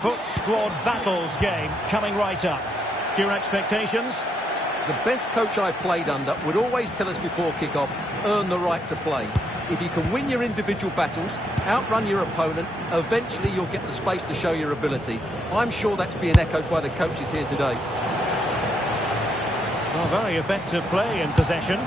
Foot squad battles game coming right up. Your expectations? The best coach I played under would always tell us before kick-off, earn the right to play. If you can win your individual battles, outrun your opponent, eventually you'll get the space to show your ability. I'm sure that's being echoed by the coaches here today. Well, very effective play in possession.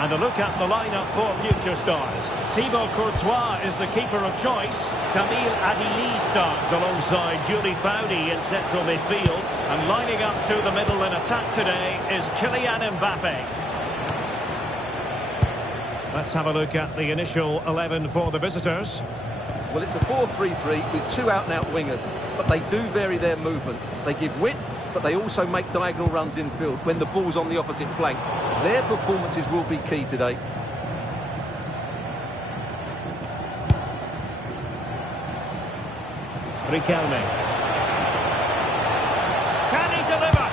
And a look at the lineup for future stars. Thibaut Courtois is the keeper of choice. Camille Adili starts alongside Julie Foudy in central midfield. And lining up through the middle in attack today is Kylian Mbappe. Let's have a look at the initial 11 for the visitors. Well, it's a 4-3-3 with two out-and-out wingers, but they do vary their movement. They give width, but they also make diagonal runs infield when the ball's on the opposite flank. Their performances will be key today. Riquelme. Can he deliver?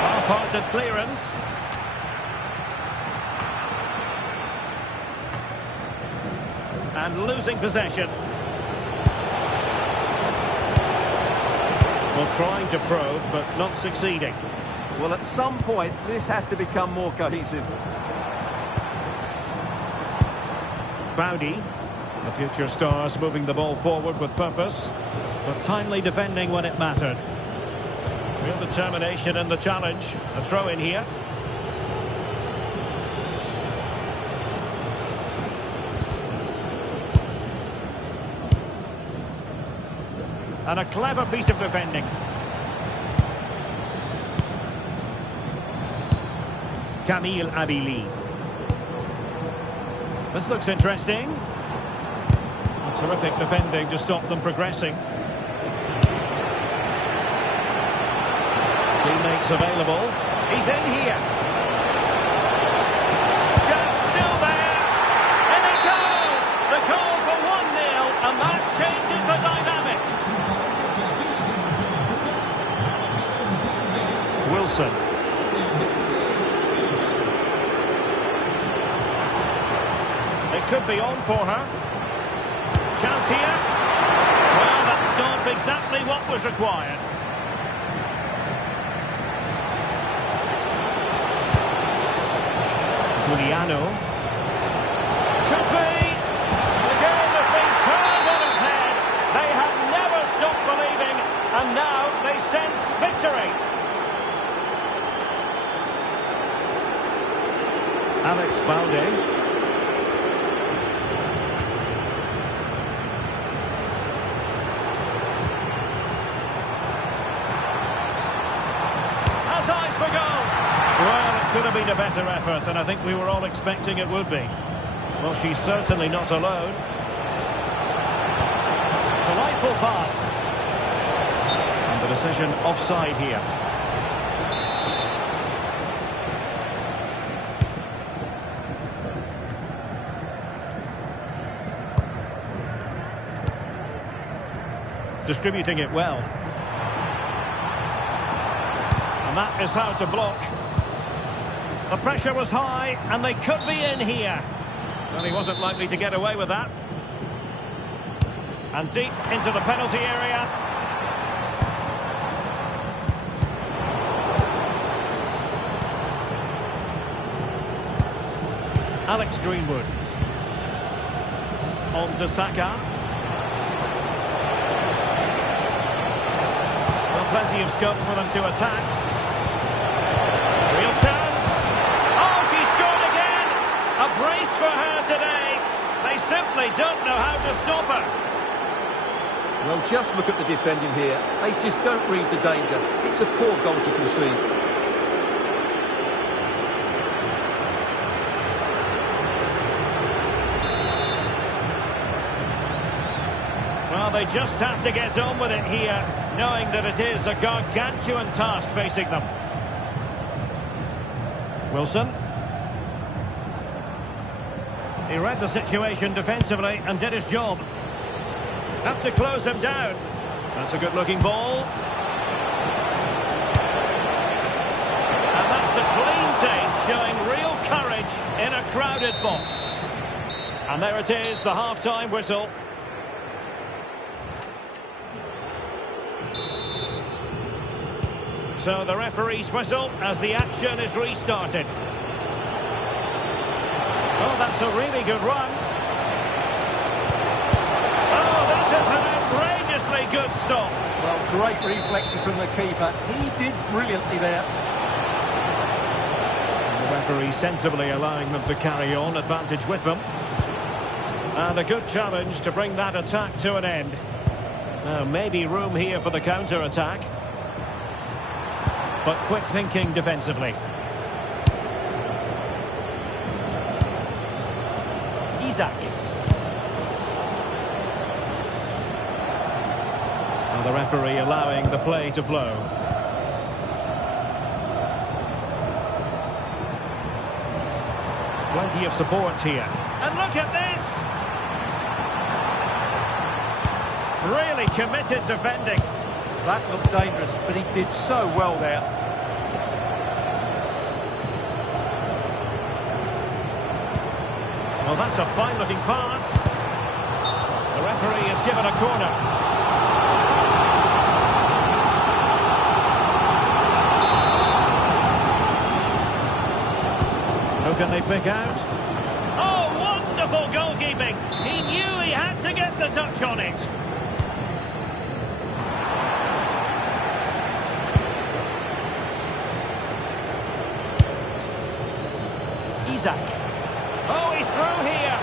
Half-hearted clearance. And losing possession. Well, trying to probe, but not succeeding. Well, at some point, this has to become more cohesive. Foudy, the future stars moving the ball forward with purpose, but timely defending when it mattered. Real determination in the challenge. A throw in here. And a clever piece of defending. Camille Adili. This looks interesting. A terrific defending to stop them progressing. Teammates available. He's in here. Just still there. And it goes! The goal for 1-0, and that changes the dynamics. Wilson. It could be on for her. Chance here. Well, that's not exactly what was required. Giuliano. Could be. The game has been turned on its head. They have never stopped believing, and now they sense victory. Alex Balde. Has eyes for goal. Well, it could have been a better effort, and I think we were all expecting it would be. Well, she's certainly not alone. Delightful pass. And the decision offside here. Distributing it well. And that is how to block. The pressure was high, and they could be in here. Well, he wasn't likely to get away with that. And deep into the penalty area. Alex Greenwood. On to Saka. Plenty of scope for them to attack. Real chance. Oh, she scored again! A brace for her today. They simply don't know how to stop her. Well, just look at the defending here. They just don't read the danger. It's a poor goal to concede. Well, they just have to get on with it here, knowing that it is a gargantuan task facing them. Wilson. He read the situation defensively and did his job. Have to close him down. That's a good-looking ball. And that's a clean take, showing real courage in a crowded box. And there it is, the half-time whistle. So the referee's whistle as the action is restarted. Oh, that's a really good run. Oh, that is an outrageously good stop. Well, great reflection from the keeper. He did brilliantly there. And the referee sensibly allowing them to carry on, advantage with them. And a good challenge to bring that attack to an end. Now, maybe room here for the counter-attack. But quick thinking defensively. Isaac. And the referee allowing the play to flow. Plenty of support here. And look at this! Really committed defending. That looked dangerous, but he did so well there. Well, that's a fine-looking pass. The referee has given a corner. Who can they pick out? Oh, wonderful goalkeeping. He knew he had to get the touch on it. Isaac. Oh, he's through here.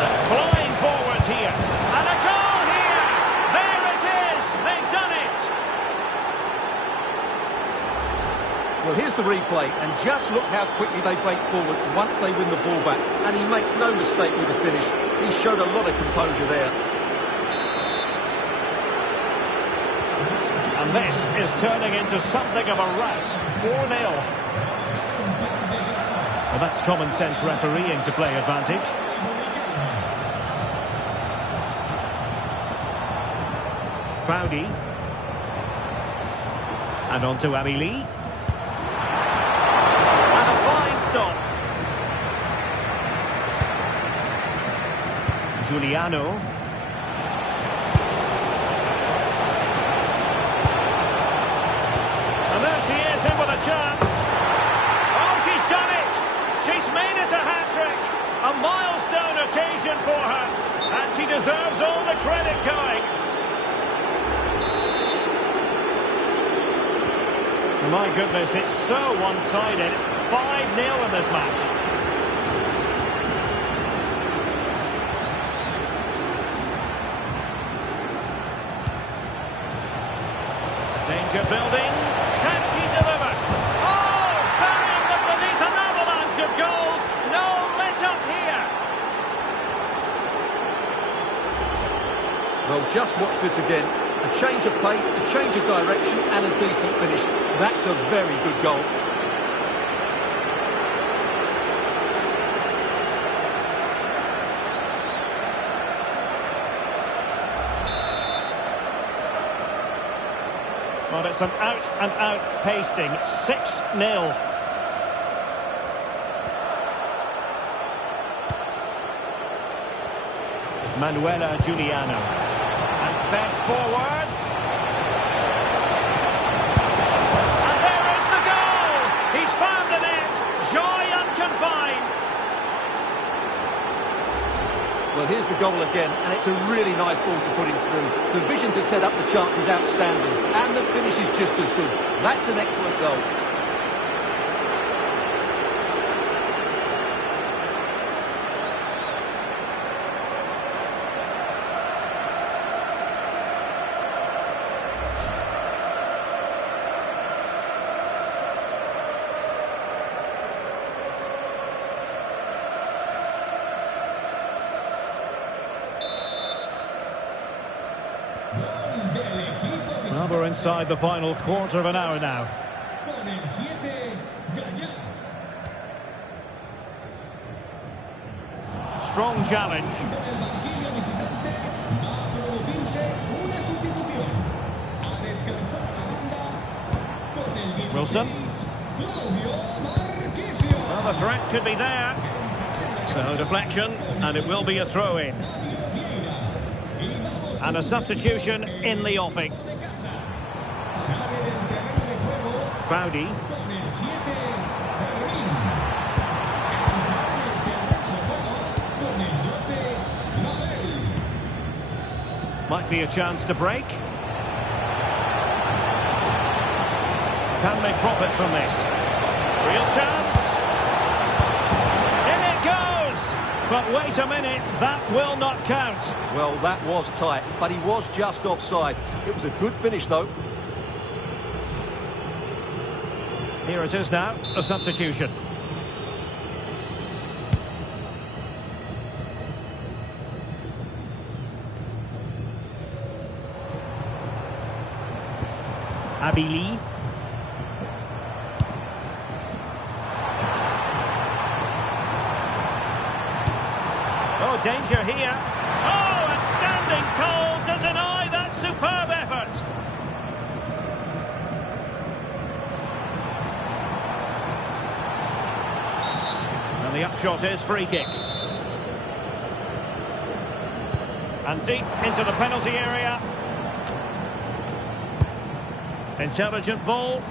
And flying forwards here. And a goal here. There it is. They've done it. Well, here's the replay, and just look how quickly they break forward once they win the ball back. And he makes no mistake with the finish. He showed a lot of composure there. And this is turning into something of a rout. 4-0. Well, that's common sense refereeing to play advantage. Foudy. And on to Amili. And a fine stop. Giuliano. And there she is, in with a chance. Oh, she's done it! She's made it a hat-trick! A milestone occasion for her. And she deserves all the credit going. My goodness, it's so one-sided. 5-0 in this match. Danger building. Can she deliver? Oh, burying them beneath an avalanche of goals. No let up here. Well, just watch this again. A change of pace, a change of direction, and a decent finish. That's a very good goal. Well, it's an out-and-out pasting. 6-0. Manuela Giuliano. And fed forwards. And there is the goal! He's found the net. Joy unconfined. Well, here's the goal again, and it's a really nice ball to put him through. The vision to set up the chance is outstanding, and the finish is just as good. That's an excellent goal. Well, we're inside the final quarter of an hour now. Strong challenge. Wilson. Well, the threat could be there. So deflection, and it will be a throw-in. And a substitution in the offing. Baudi. Might be a chance to break. Can they profit from this? Real chance. In it goes! But wait a minute, that will not count. Well, that was tight, but he was just offside. It was a good finish, though. Here it is now, a substitution. Abili. Oh, danger here. Oh, and standing tall to deny that superb effort. And the upshot is free kick. And deep into the penalty area. Intelligent ball.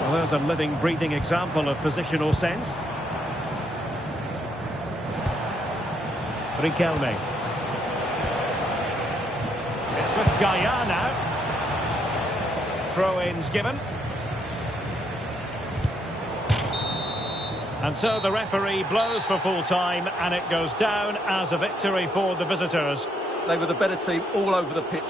Well, there's a living, breathing example of positional sense. Riquelme. It's with Gaia now. Throw-ins given. And so the referee blows for full time, and it goes down as a victory for the visitors. They were the better team all over the pitch.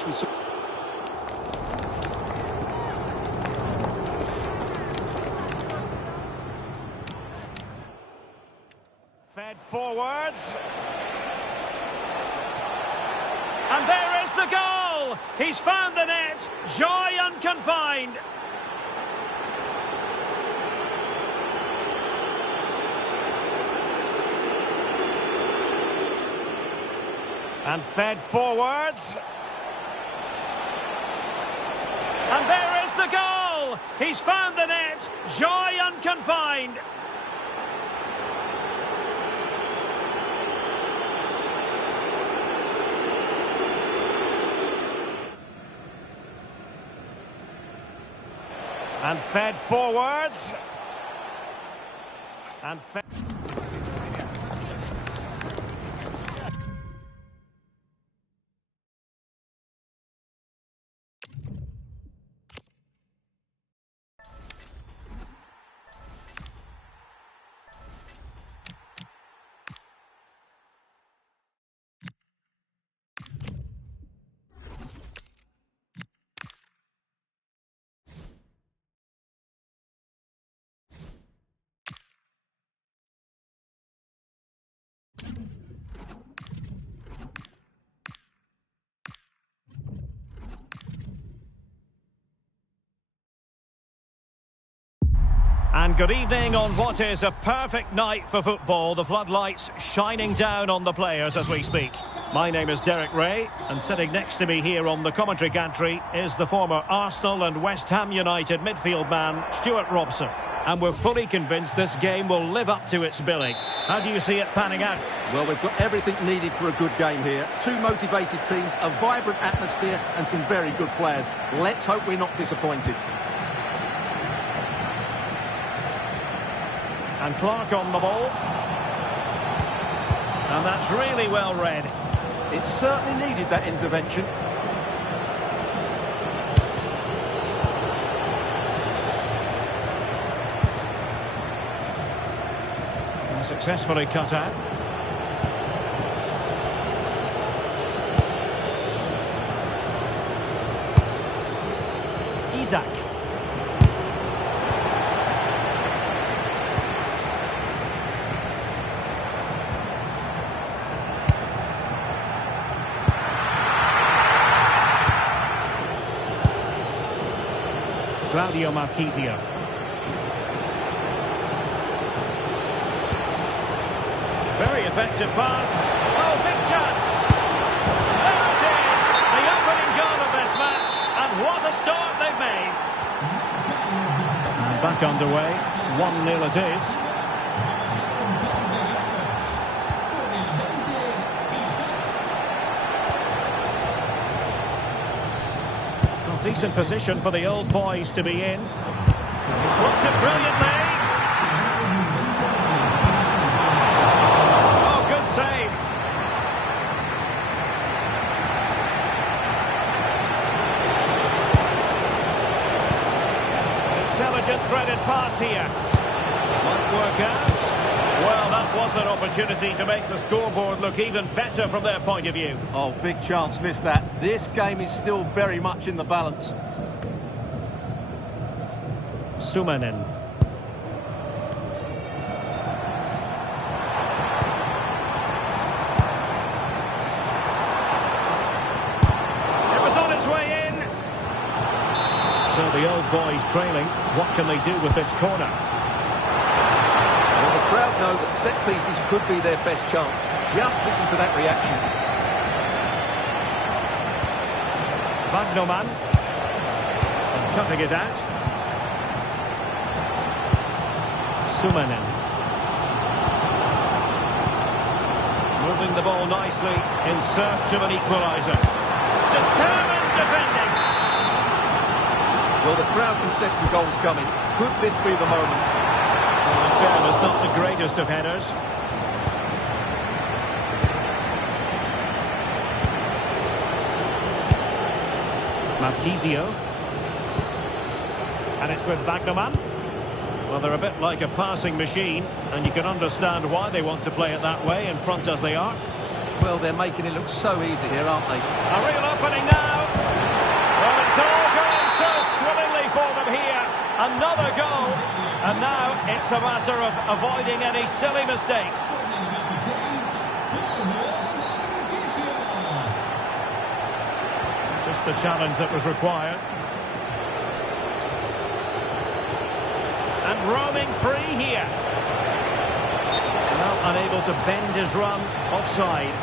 Fed forwards. And there is the goal! He's found the net. Joy unconfined. And fed forwards. And there is the goal! He's found the net. Joy unconfined. And fed forwards. And fed... And good evening on what is a perfect night for football. The floodlights shining down on the players as we speak. My name is Derek Ray, and sitting next to me here on the commentary gantry is the former Arsenal and West Ham United midfield man, Stuart Robson. And we're fully convinced this game will live up to its billing. How do you see it panning out? Well, we've got everything needed for a good game here. Two motivated teams, a vibrant atmosphere, and some very good players. Let's hope we're not disappointed. And Clark on the ball. And that's really well read. It certainly needed that intervention. And successfully cut out. Isaac. Claudio Marchisio. Very effective pass. Oh, big chance. There it is. The opening goal of this match. And what a start they've made. And back underway. 1-0 it is. Decent position for the old boys to be in. Blocked it brilliantly. Oh, good save. Intelligent threaded pass here. Might work out. Well, that was an opportunity to make the scoreboard look even better from their point of view. Oh, big chance, missed that. This game is still very much in the balance. Sumanen. It was on its way in. So the old boys trailing. What can they do with this corner? Well, the crowd know that set pieces could be their best chance. Just listen to that reaction. Bagnoman. Cutting it out. Sumanen. Moving the ball nicely in search of an equaliser. Determined defending. Well, the crowd can sense the goals coming. Could this be the moment? Well, in fairness, not the greatest of headers. Marquisio. And it's with Bagnoman. Well, they're a bit like a passing machine, and you can understand why they want to play it that way, in front as they are. Well, they're making it look so easy here, aren't they? A real opening now. Well, it's all going so swimmingly for them here. Another goal. And now it's a matter of avoiding any silly mistakes. Just the challenge that was required. And roaming free here. Well, unable to bend his run, offside.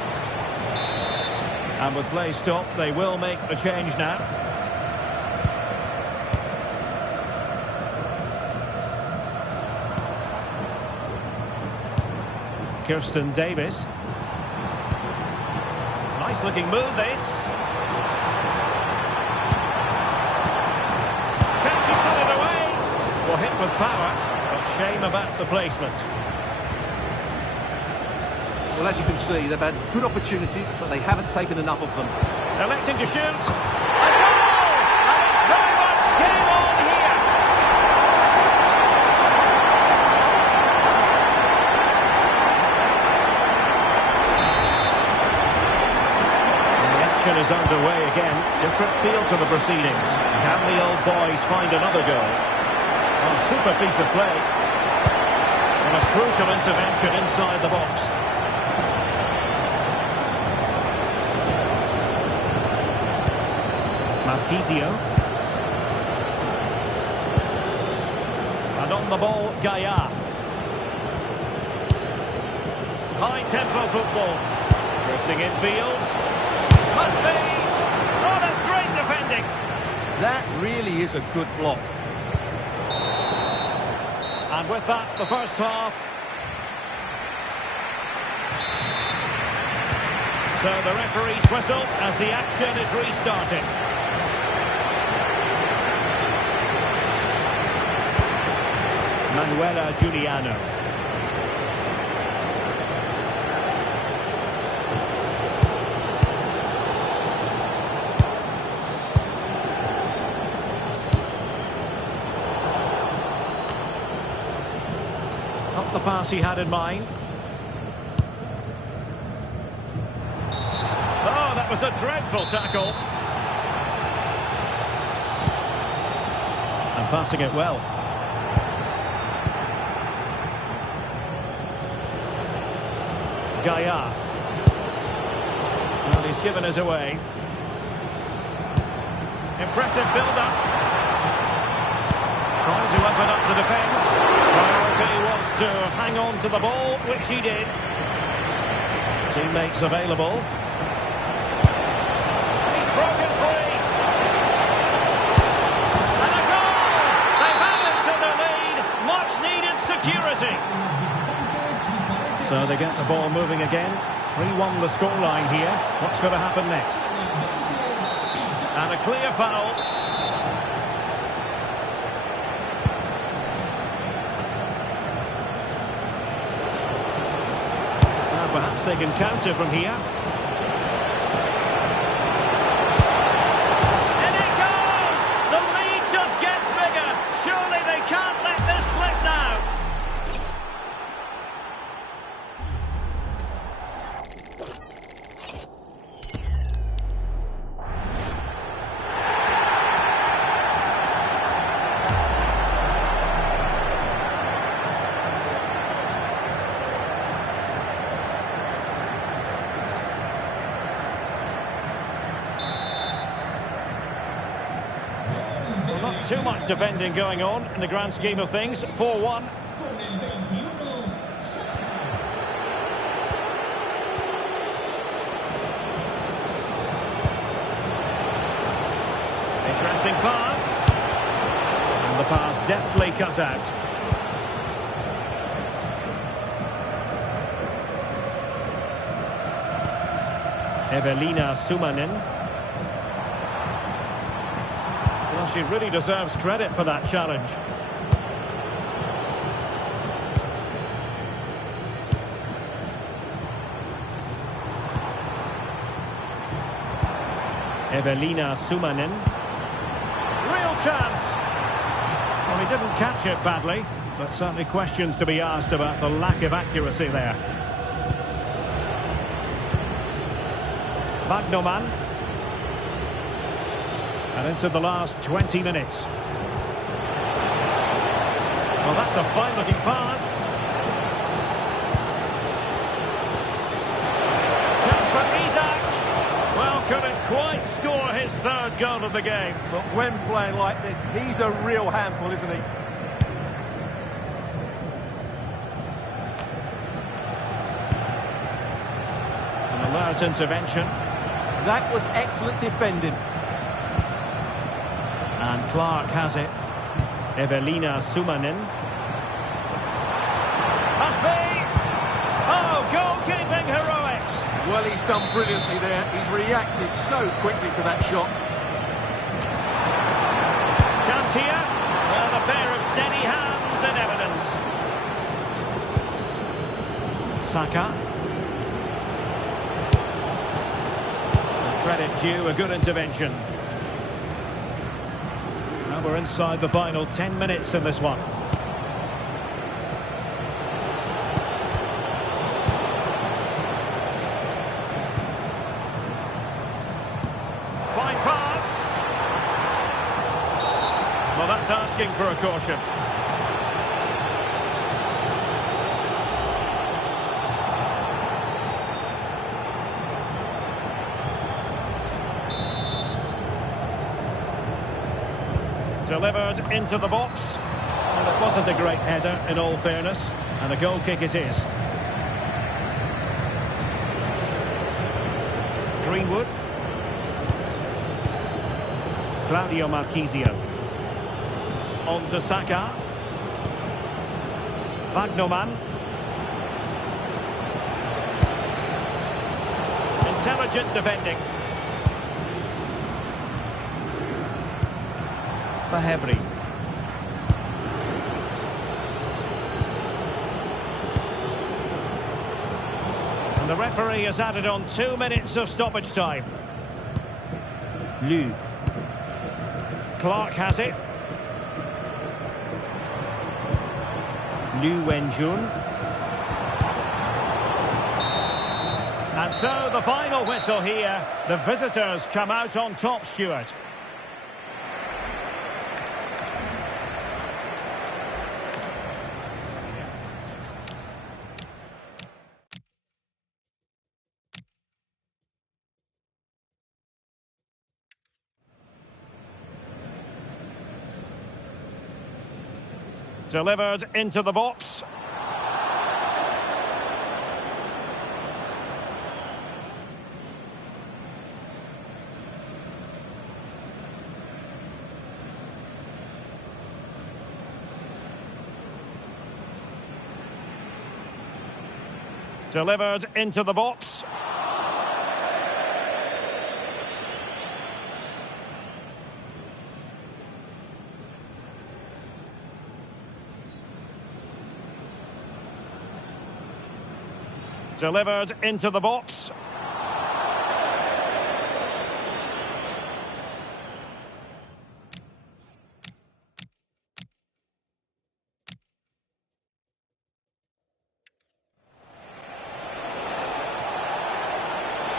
And with play stopped, they will make the change now. Kirsten Davis. Nice looking move, this. Can she set it away? Well, hit with power, but shame about the placement. Well, as you can see, they've had good opportunities, but they haven't taken enough of them. Electing to shoot. A goal! And it's very much game on here. The action is underway again. Different feel to the proceedings. Can the old boys find another goal? Oh, super piece of play. And a crucial intervention inside the box. Marquisio. And on the ball, Gaia. High-tempo football. Drifting infield. Must be. Oh, that's great defending. That really is a good block. And with that, the first half. So the referee's whistle as the action is restarting. Manuela Giuliano. Not the pass he had in mind. Oh, that was a dreadful tackle. And passing it well. Gaia. Well, he's given us away. Impressive build-up. Trying to open up the defence. Priority was to hang on to the ball, which he did. Teammates available. He's broken free. And a goal! They've added to the lead. Much needed security. So they get the ball moving again. 3-1 the scoreline here. What's going to happen next? And a clear foul. Perhaps they can counter from here. In it goes! The lead just gets bigger. Surely they can't let this slip now. Not too much defending going on in the grand scheme of things. 4-1. Interesting pass. And the pass deftly cut out. Evelina Sumanen. Well, she really deserves credit for that challenge. Evelina Sumanen. Real chance! Well, he didn't catch it badly, but certainly questions to be asked about the lack of accuracy there. Magnoman. And into the last 20 minutes. Well, that's a fine-looking pass. Chance for Isak. Well, couldn't quite score his third goal of the game. But when playing like this, he's a real handful, isn't he? An alert intervention. That was excellent defending. And Clark has it. Evelina Sumanen. Must be! Oh, goalkeeping heroics! Well, he's done brilliantly there. He's reacted so quickly to that shot. Chance here. Well, a pair of steady hands in evidence. Saka. Credit due, a good intervention. Now we're inside the final 10 minutes in this one. Fine pass. Well, that's asking for a caution. Delivered into the box. And it wasn't a great header, in all fairness. And a goal kick it is. Greenwood. Claudio Marchisio. On to Saka. Magnoman. Intelligent defending. Bahebri. And the referee has added on 2 minutes of stoppage time. Liu. Clark has it. Liu Wenjun. And so the final whistle here. The visitors come out on top, Stuart. Delivered into the box. Delivered into the box. Delivered into the box.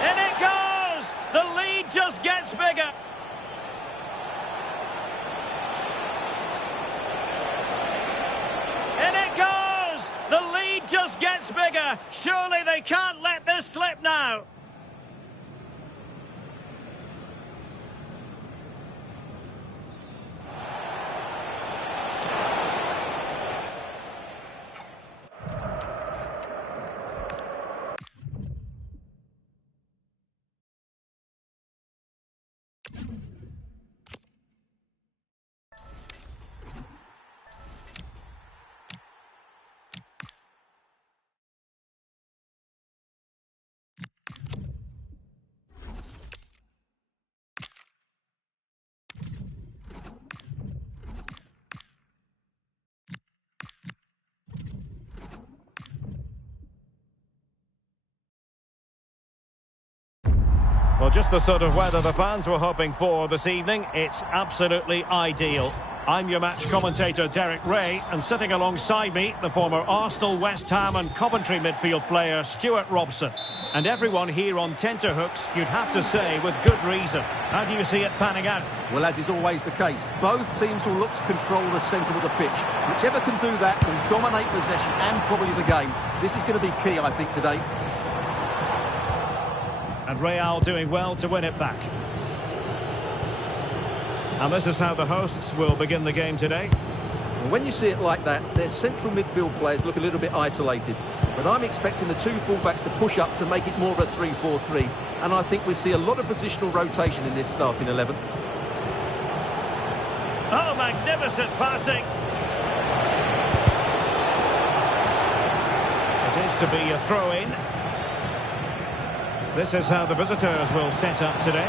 In it goes! The lead just gets bigger. In it goes! The lead just gets bigger. Surely they can't let this slip now. Well, just the sort of weather the fans were hoping for this evening. It's absolutely ideal. I'm your match commentator, Derek Ray, and sitting alongside me, the former Arsenal, West Ham and Coventry midfield player, Stuart Robson. And everyone here on tenterhooks, you'd have to say, with good reason. How do you see it panning out? Well, as is always the case, both teams will look to control the centre of the pitch. Whichever can do that will dominate possession and probably the game. This is going to be key, I think, today. And Real doing well to win it back. And this is how the hosts will begin the game today. Well, when you see it like that, their central midfield players look a little bit isolated. But I'm expecting the two fullbacks to push up to make it more of a 3-4-3. And I think we see a lot of positional rotation in this starting 11. Oh, magnificent passing. It is to be a throw-in. This is how the visitors will set up today.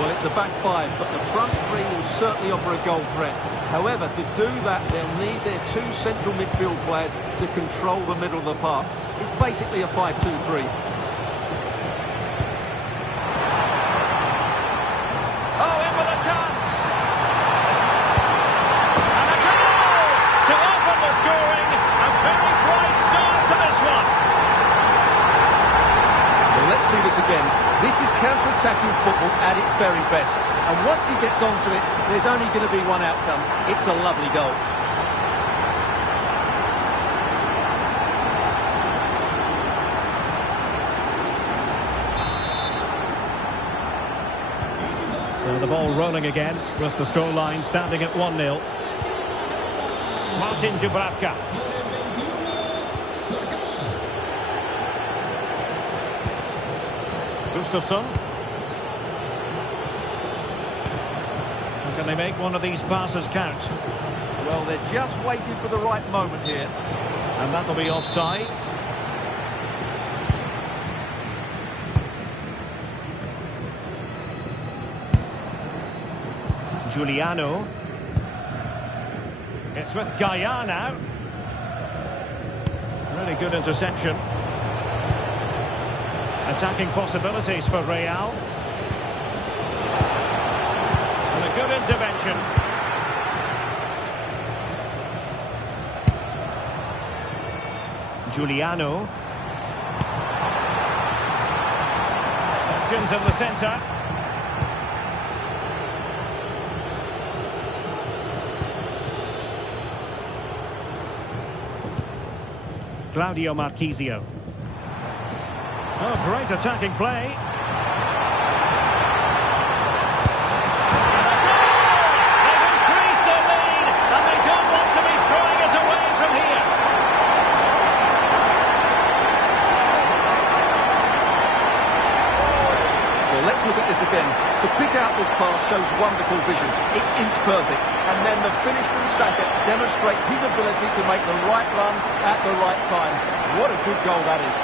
Well, it's a back five, but the front three will certainly offer a goal threat. However, to do that, they'll need their two central midfield players to control the middle of the park. It's basically a 5-2-3. Oh, in with a chance! And a goal to open the scoring. A very bright start to this one. Well, let's see this again. This is counter-attacking football at its very best. And once he gets onto it, there's only going to be one outcome. It's a lovely goal. So the ball rolling again with the scoreline standing at 1-0. Martin Dubravka. Gustafsson. Can they make one of these passes count? Well, they're just waiting for the right moment here. And that'll be offside. Giuliano. It's with Gaia now. Really good interception. Attacking possibilities for Real. And a good intervention. Giuliano. Options in the centre. Claudio Marchisio. Oh, great attacking play. And a goal! They've increased their lead, and they don't want to be throwing it away from here. Well, let's look at this again. To pick out this pass shows wonderful vision. It's inch perfect. And then the finish from Saka demonstrates his ability to make the right run at the right time. What a good goal that is.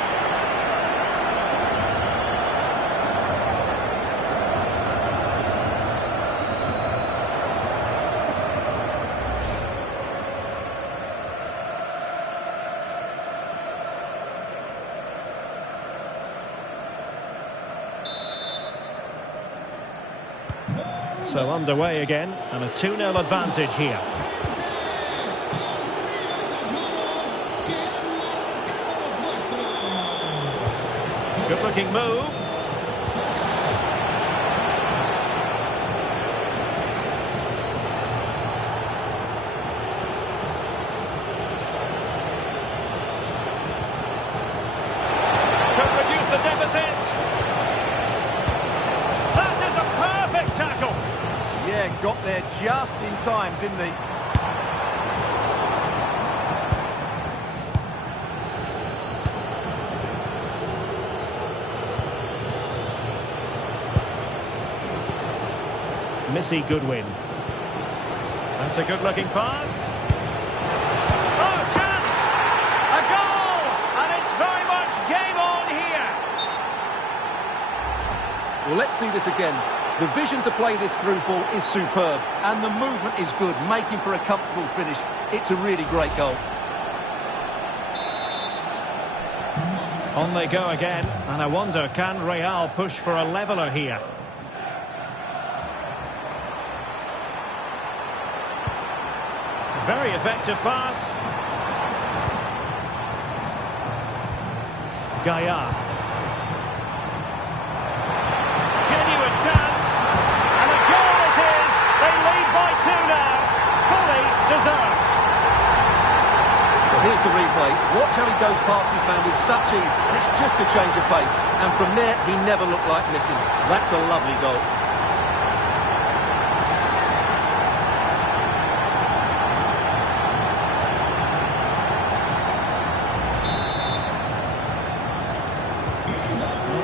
So underway again, and a 2-0 advantage here. Good looking move. Could reduce the deficit. That is a perfect tackle. Yeah, got there just in time, didn't he? Missy Goodwin. That's a good-looking pass. Oh, chance! A goal! And it's very much game on here. Well, let's see this again. The vision to play this through ball is superb, and the movement is good, making for a comfortable finish. It's a really great goal. On they go again, and I wonder, can Real push for a leveller here? Very effective pass. Gaia. Genuine chance. And the goal it is. They lead by 2 now. Fully deserved. Well, here's the replay. Watch how he goes past his man with such ease, and it's just a change of pace. And from there, he never looked like missing. That's a lovely goal.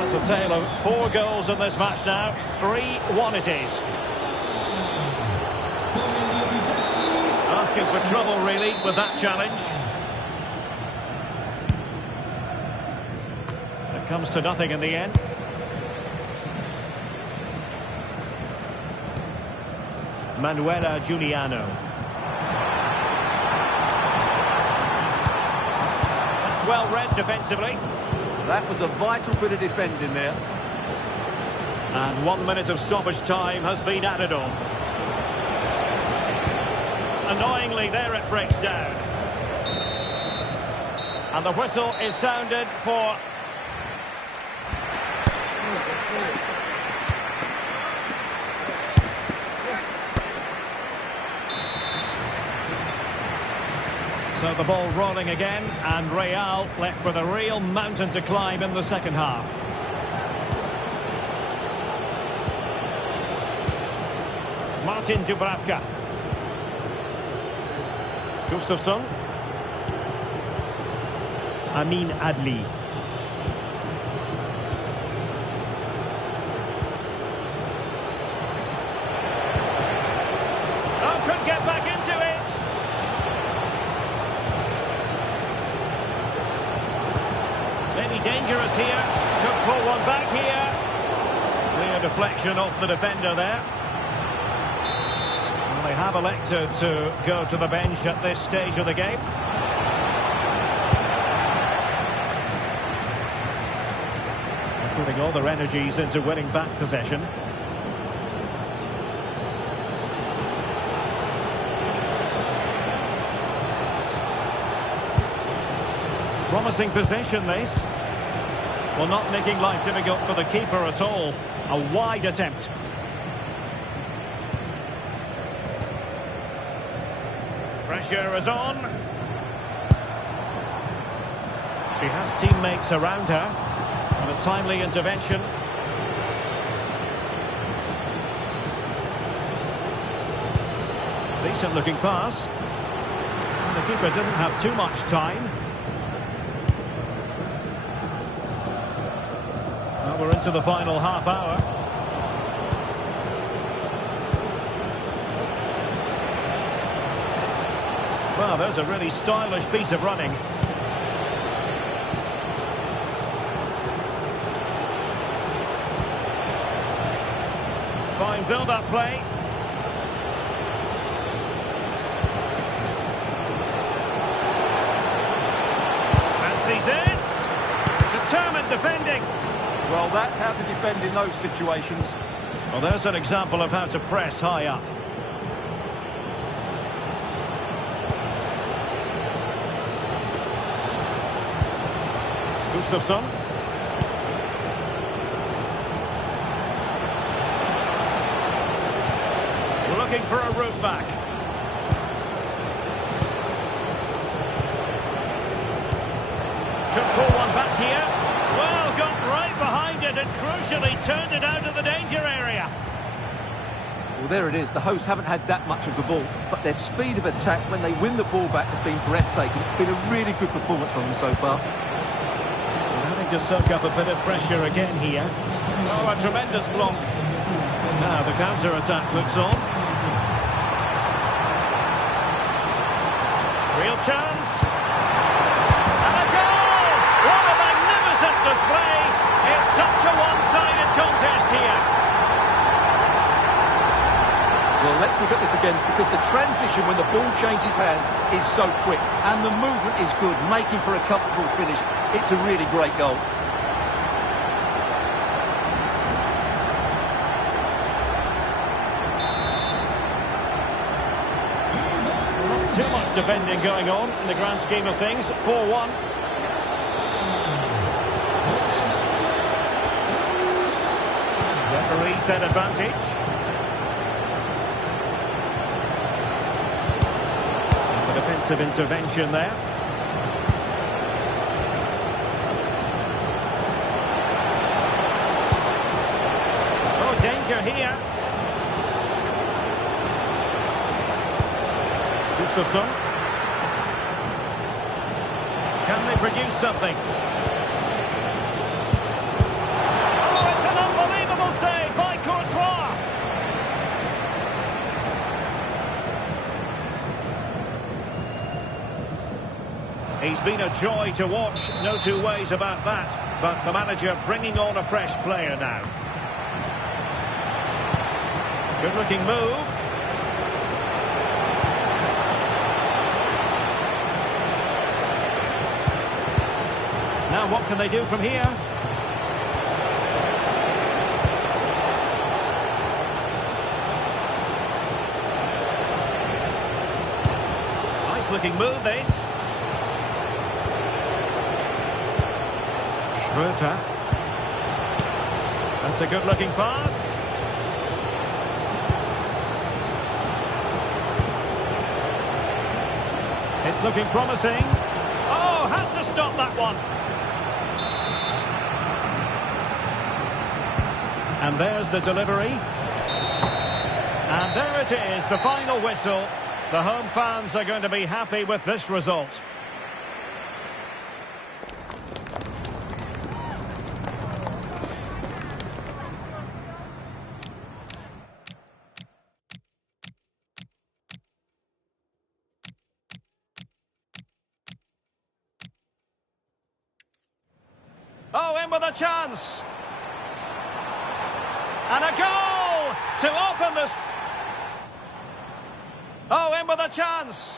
A tale of 4 goals in this match now. 3-1 it is. Asking for trouble, really, with that challenge. It comes to nothing in the end. Manuela Giuliano. That's well read defensively. That was a vital bit of defending there. And 1 minute of stoppage time has been added on. Annoyingly, there it breaks down. And the whistle is sounded for... So the ball rolling again, and Real left with a real mountain to climb in the second half. Martin Dubravka. Gustafsson. Amin Adli. Oh, could get back into it. Maybe dangerous here. Could pull one back here. Clear deflection off the defender there. Well, they have elected to go to the bench at this stage of the game. They're putting all their energies into winning back possession. Promising possession, this. Well, not making life difficult for the keeper at all. A wide attempt. Pressure is on. She has teammates around her. And a timely intervention. Decent looking pass. And the keeper didn't have too much time. Well, we're into the final half hour. Well, there's a really stylish piece of running. Fine build-up play. Fancies it. Determined defending. Well, that's how to defend in those situations. Well, there's an example of how to press high up. Gustafsson. Looking for a route back. Could pull one back here. Well, got right behind it and crucially turned it out of the danger area. Well, there it is. The hosts haven't had that much of the ball, but their speed of attack when they win the ball back has been breathtaking. It's been a really good performance from them so far. They're having to soak up a bit of pressure again here. Oh, a tremendous block. Now the counter-attack looks on. Real chance. And a goal! What a magnificent display! It's such a one-sided contest here. Well, let's look at this again, because the transition when the ball changes hands is so quick, and the movement is good, making for a comfortable finish. It's a really great goal. Not too much defending going on in the grand scheme of things. 4-1. Referee set advantage. Defensive intervention there. Oh, danger here. Gustafsson. Can they produce something? Oh, it's an unbelievable save by Courtois. He's been a joy to watch, no two ways about that. But the manager bringing on a fresh player now. Good-looking move. Now what can they do from here? Nice-looking move, this. That's a good-looking pass. It's looking promising. Oh, had to stop that one. And there's the delivery. And there it is, the final whistle. The home fans are going to be happy with this result. Oh, in with a chance. And a goal to open this. Oh, in with a chance.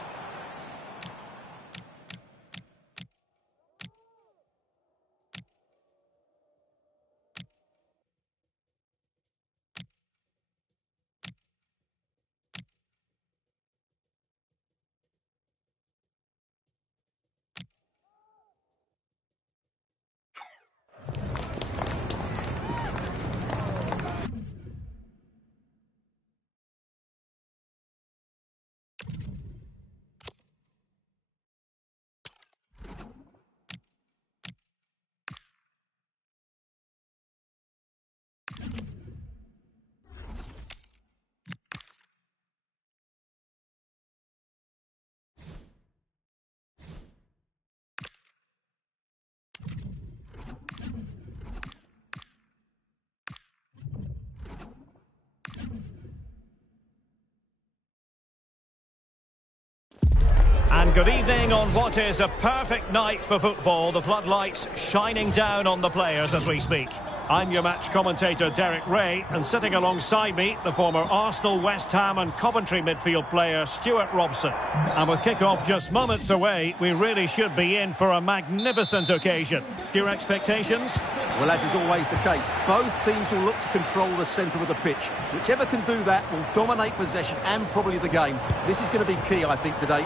And good evening on what is a perfect night for football. The floodlights shining down on the players as we speak. I'm your match commentator, Derek Ray, and sitting alongside me, the former Arsenal, West Ham and Coventry midfield player, Stuart Robson. And with kick-off just moments away, we really should be in for a magnificent occasion. Your expectations? Well, as is always the case, both teams will look to control the centre of the pitch. Whichever can do that will dominate possession and probably the game. This is going to be key, I think, today.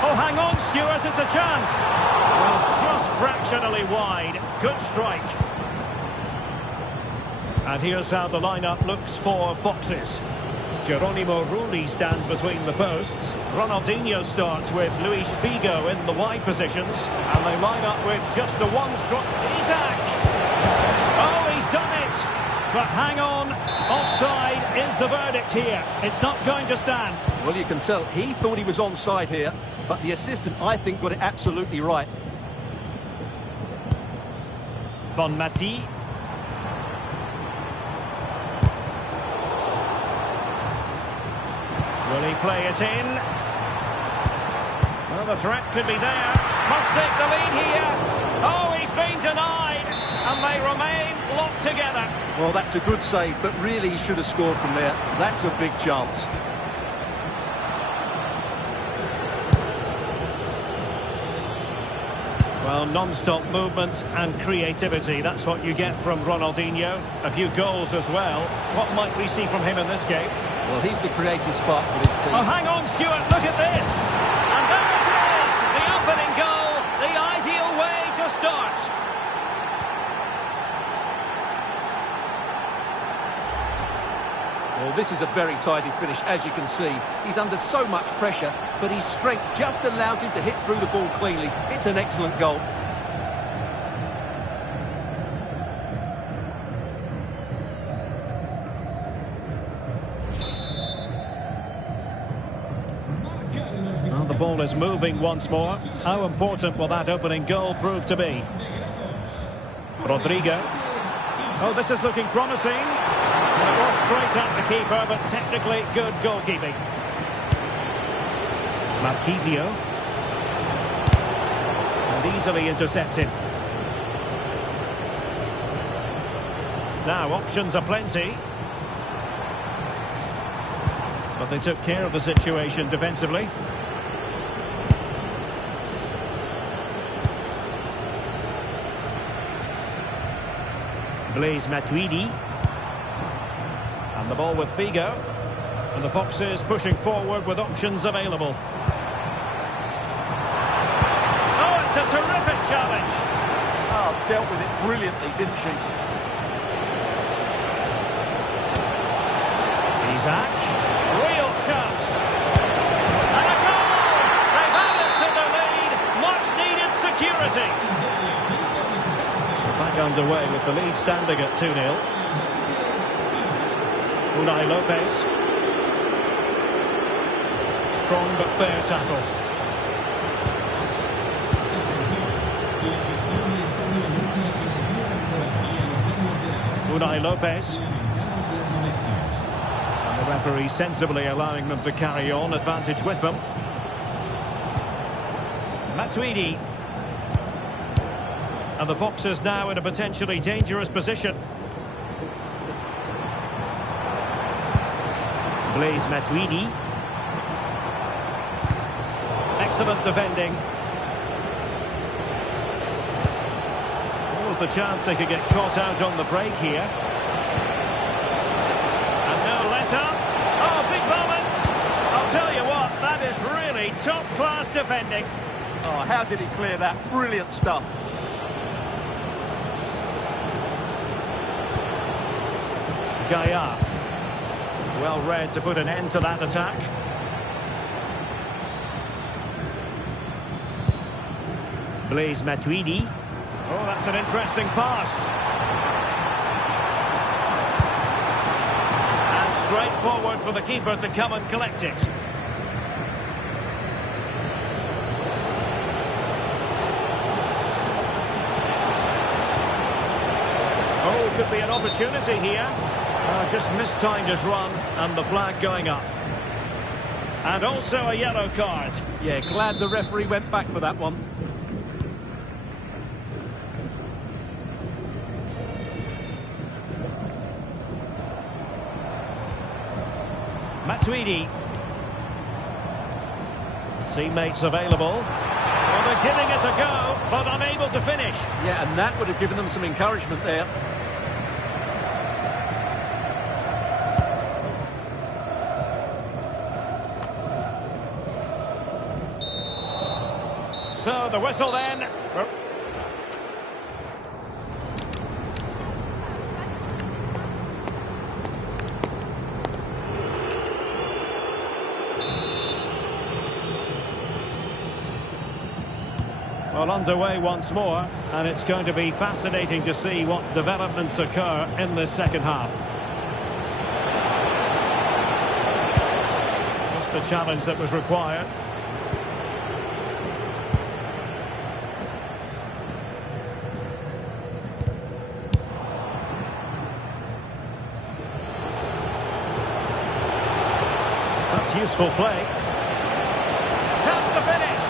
Oh, hang on, Stuart, it's a chance. Well, just fractionally wide. Good strike. And here's how the lineup looks for Foxes. Geronimo Rulli stands between the posts. Ronaldinho starts with Luis Figo in the wide positions. And they line up with just the one stroke. Isaac! Oh, he's done it! But hang on, offside is the verdict here. It's not going to stand. Well, you can tell he thought he was onside here, but the assistant, I think, got it absolutely right. Bonmati. Will he play it in? Well, the threat could be there. Must take the lead here. Oh, he's been denied. And they remain locked together. Well, that's a good save, but really he should have scored from there. That's a big chance. Well, non-stop movement and creativity. That's what you get from Ronaldinho. A few goals as well. What might we see from him in this game? Well, he's the creative spark for this team. Oh, hang on, Stuart, look at this. And there it is, the opening goal, the ideal way to start. Well, this is a very tidy finish, as you can see. He's under so much pressure, but his strength just allows him to hit through the ball cleanly. It's an excellent goal. Well, the ball is moving once more. How important will that opening goal prove to be? Rodrigo. Oh, this is looking promising. It was straight at the keeper, but technically good goalkeeping. Marquisio. And easily intercepted. Now, options are plenty. But they took care of the situation defensively. Blaise Matuidi. And the ball with Figo. And the Foxes pushing forward with options available. Oh, it's a terrific challenge. Oh, dealt with it brilliantly, didn't she? Isaac. Real chance. And a goal! They've added to the lead. Much needed security. Back underway with the lead standing at 2-0. Unai Lopez. Strong but fair tackle. Unai Lopez. And the referee sensibly allowing them to carry on, advantage with them. Matuidi. And the Foxes now in a potentially dangerous position. Blaise Matuidi. Excellent defending. What was the chance they could get caught out on the break here? And no let up. Oh, big moment. I'll tell you what, that is really top-class defending. Oh, how did he clear that? Brilliant stuff. Gaia. Well read to put an end to that attack. Blaise Matuidi. Oh, that's an interesting pass. And straight forward for the keeper to come and collect it. Oh, could be an opportunity here. Just mistimed his run, and the flag going up. And also a yellow card. Yeah, glad the referee went back for that one. Matuidi. Teammates available. Well, they're giving it a go, but unable to finish. Yeah, and that would have given them some encouragement there. So the whistle then. Well, underway once more, and it's going to be fascinating to see what developments occur in the second half. Just the challenge that was required. That's useful play. Chance to finish.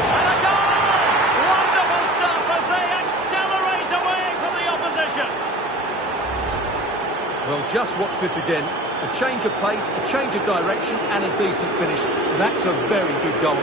And a goal! Wonderful stuff as they accelerate away from the opposition. Well, just watch this again. A change of pace, a change of direction, and a decent finish. That's a very good goal.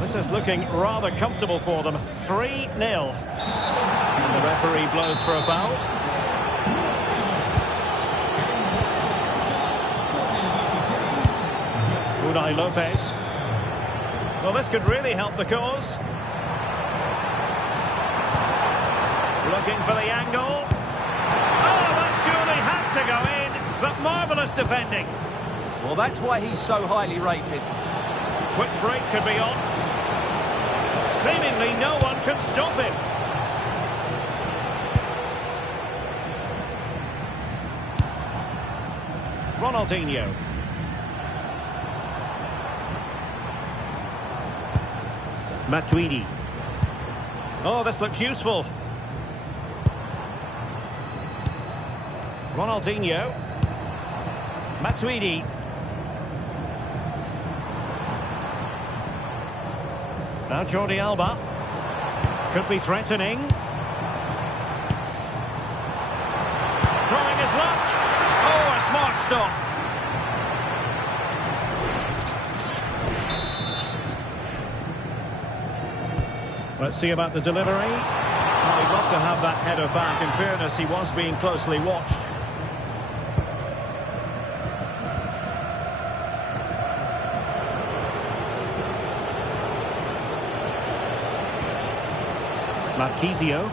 This is looking rather comfortable for them. 3-0. And the referee blows for a foul. Unai Lopez. Well, this could really help the cause. Looking for the angle. Oh, that surely had to go in. But marvellous defending. Well, that's why he's so highly rated. Quick break could be on. Seemingly no one can stop him. Ronaldinho. Matuidi. Oh, this looks useful. Ronaldinho. Matuidi. Now Jordi Alba. Could be threatening. Trying his luck. Oh, a smart stop. Let's see about the delivery. Well, he'd love to have that header back. In fairness, he was being closely watched. Marquisio.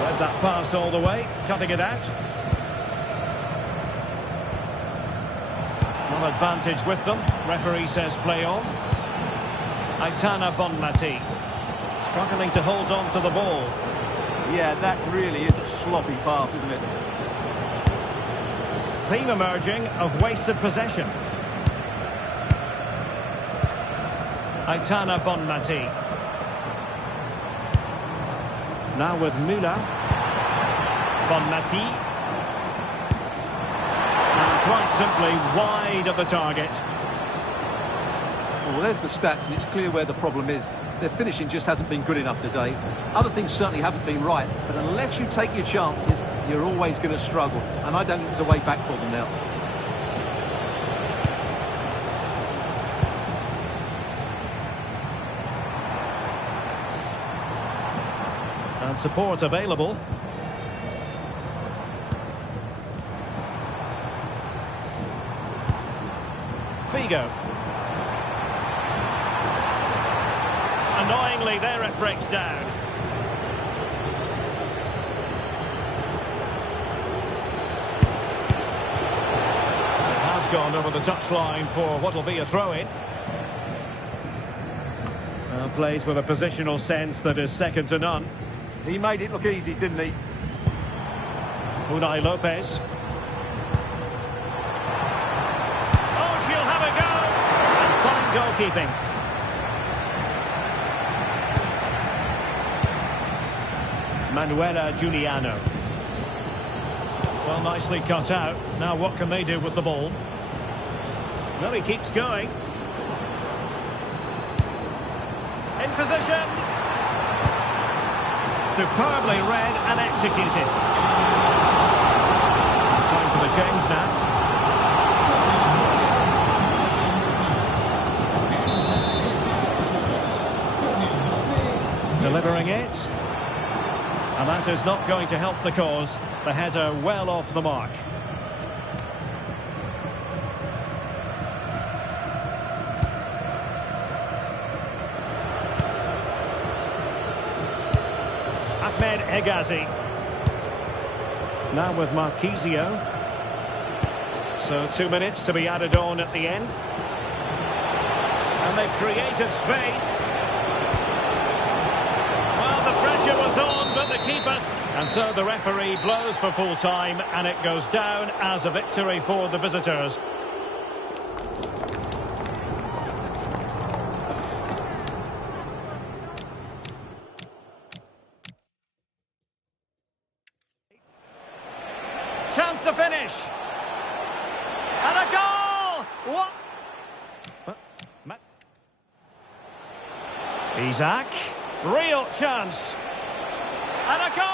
Read that pass all the way, cutting it out. Well, advantage with them. Referee says play on. Aitana Bonmati. Struggling to hold on to the ball. Yeah, that really is a sloppy pass, isn't it? Theme emerging of wasted possession. Aitana Bonmati. Now with Müller. Bonmati. And quite simply wide of the target. Well, there's the stats, and it's clear where the problem is. Their finishing just hasn't been good enough today. Other things certainly haven't been right, but unless you take your chances, you're always going to struggle. And I don't think there's a way back for them now. And support available. Figo. Annoyingly, there it breaks down. It has gone over the touchline for what will be a throw-in. Plays with a positional sense that is second to none. He made it look easy, didn't he? Unai Lopez. Oh, she'll have a go! And fine goalkeeping. Manuela Giuliano. Well, nicely cut out. Now what can they do with the ball? Well, he keeps going. In position. Superbly read and executed. Time for the change now. Delivering it. And that is not going to help the cause. The header well off the mark. Ahmed Hegazi. Now with Marquisio. So 2 minutes to be added on at the end. And they've created space. Well, the pressure was on, but the keepers... And so the referee blows for full time, and it goes down as a victory for the visitors. Chance to finish. And a goal! What? Isaac. Real chance. And a goal!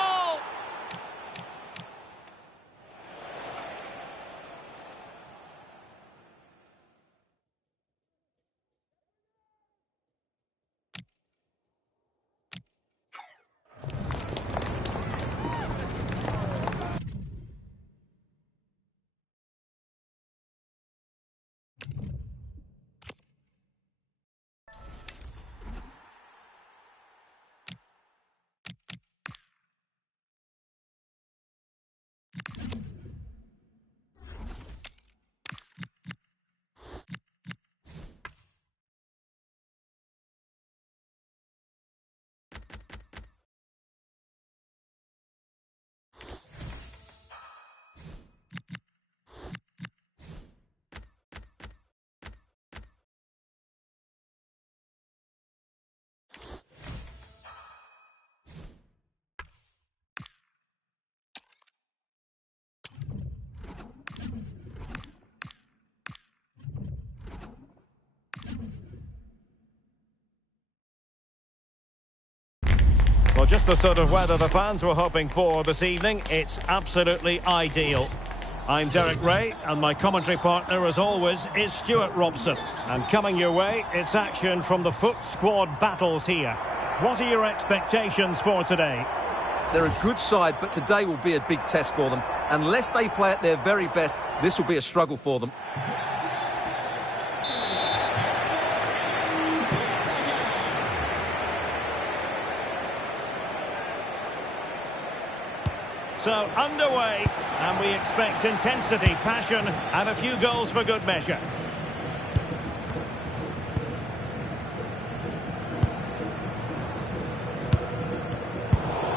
Well, just the sort of weather the fans were hoping for this evening. It's absolutely ideal. I'm Derek Ray, and my commentary partner, as always, is Stuart Robson. And coming your way, it's action from the Foot Squad battles here. What are your expectations for today? They're a good side, but today will be a big test for them. Unless they play at their very best, this will be a struggle for them. So, underway, and we expect intensity, passion, and a few goals for good measure.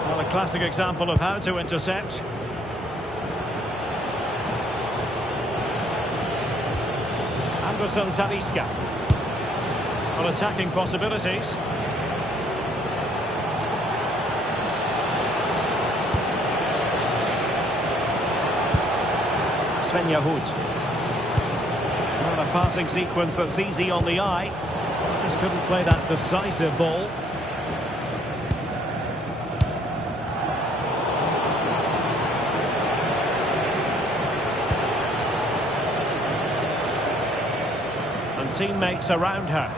Well, a classic example of how to intercept. Anderson Talisca. Well, attacking possibilities. Sven Yahud. Well, a passing sequence that's easy on the eye. Just couldn't play that decisive ball. And teammates around her.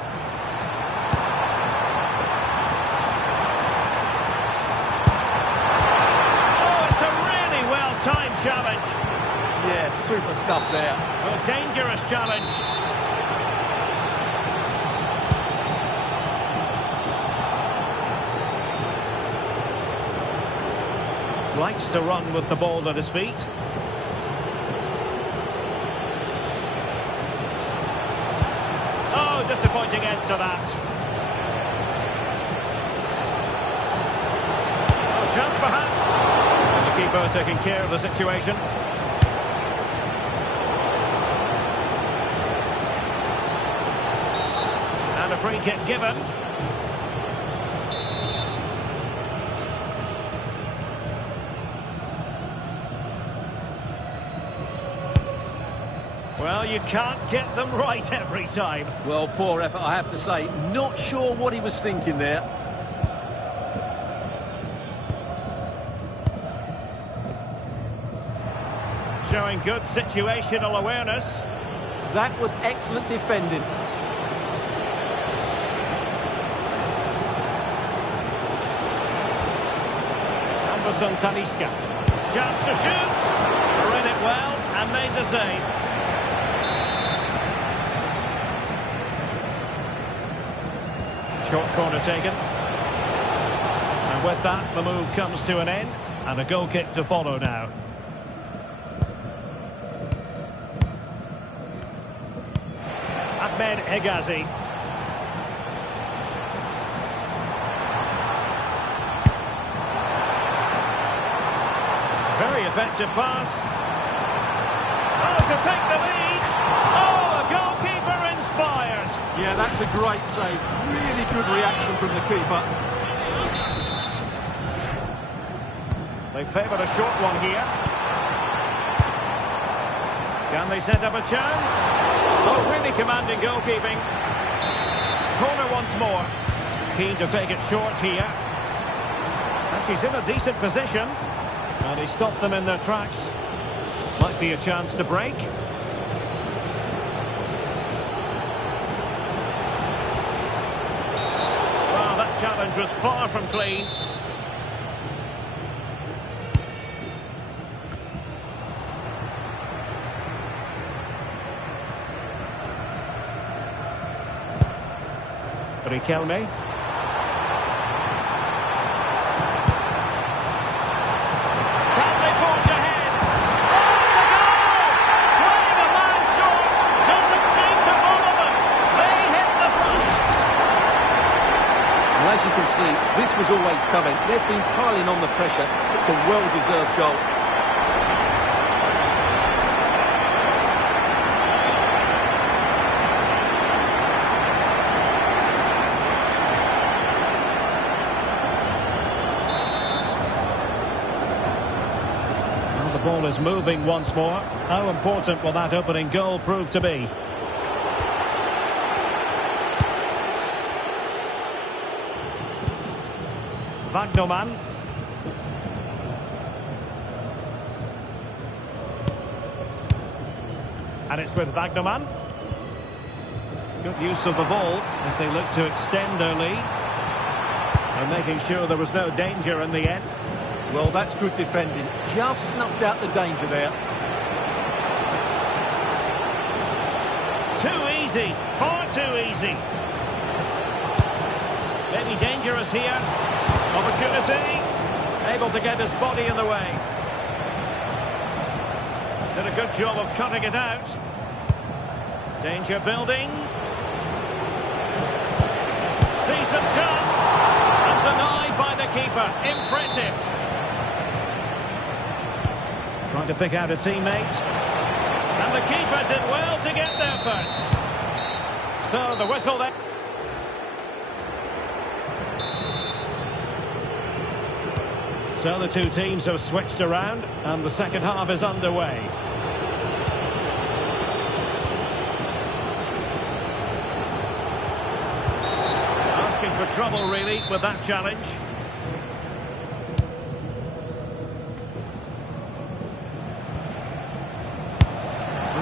Oh, it's a really well-timed challenge. Yeah, super stuff there. A dangerous challenge. Likes to run with the ball at his feet. Oh, disappointing end to that. Oh, chance perhaps. And the keeper taking care of the situation. And a free kick given. Well, you can't get them right every time. Well, poor effort, I have to say. Not sure what he was thinking there. Showing good situational awareness. That was excellent defending. Anderson Talisca. Chance to shoot. Read it well and made the save. Short corner taken. And with that, the move comes to an end. And a goal kick to follow now. Ahmed Hegazi. Very effective pass. Oh, to take the lead. Oh, a goalkeeper inspired. Yeah, that's a great save. Really good reaction from the keeper. They favoured a short one here. Can they set up a chance? Oh, really commanding goalkeeping. Corner once more. Keen to take it short here. And she's in a decent position. And he stopped them in their tracks. Might be a chance to break. Well, that challenge was far from clean. Riquelme. Can they forge ahead? Oh, it's a goal! Playing a man short. Doesn't seem to bother them. They hit the front. Well, as you can see, this was always coming. They've been piling on the pressure. It's a well-deserved goal. The ball is moving once more. How important will that opening goal prove to be? Wagnerman. And it's with Wagnerman. Good use of the ball as they look to extend their lead. And making sure there was no danger in the end. Well, that's good defending. Just snuffed out the danger there. Too easy. Far too easy. Maybe dangerous here. Opportunity. Able to get his body in the way. Did a good job of cutting it out. Danger building. Decent chance. And denied by the keeper. Impressive. Trying to pick out a teammate. And the keeper did well to get there first. So the whistle there. So the two teams have switched around and the second half is underway. Asking for trouble really with that challenge.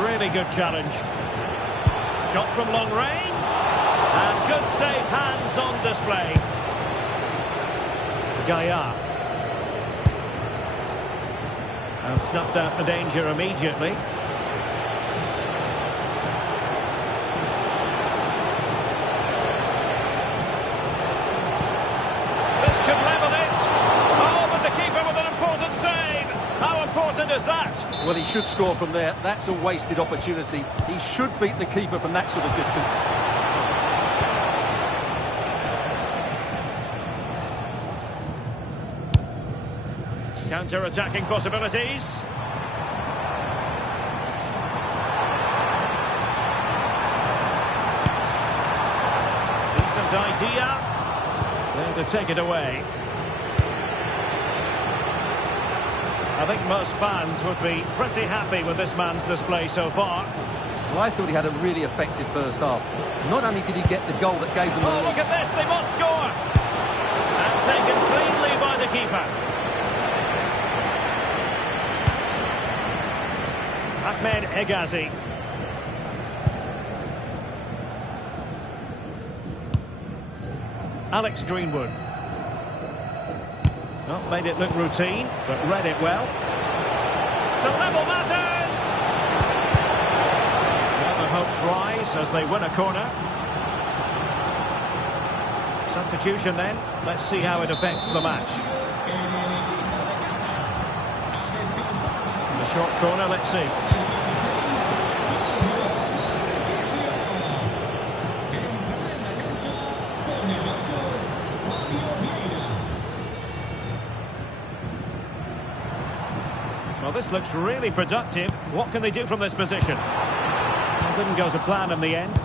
Really good challenge. Shot from long range. And good safe hands on display. Gaia. And snuffed out the danger immediately. This could level it. Oh, but the keeper with an important save. How important is that? Well, he should score from there. That's a wasted opportunity. He should beat the keeper from that sort of distance. Counter-attacking possibilities. Decent idea. There to take it away. I think most fans would be pretty happy with this man's display so far. Well, I thought he had a really effective first half. Not only did he get the goal that gave them the Oh, lead. look at this, they must score! And taken cleanly by the keeper. Ahmed Egazi. Alex Greenwood. Not made it look routine, but read it well. To level matters! Well, the hopes rise as they win a corner. Substitution then. Let's see how it affects the match. The short corner, let's see. Well, this looks really productive. What can they do from this position? Well, didn't go to plan in the end.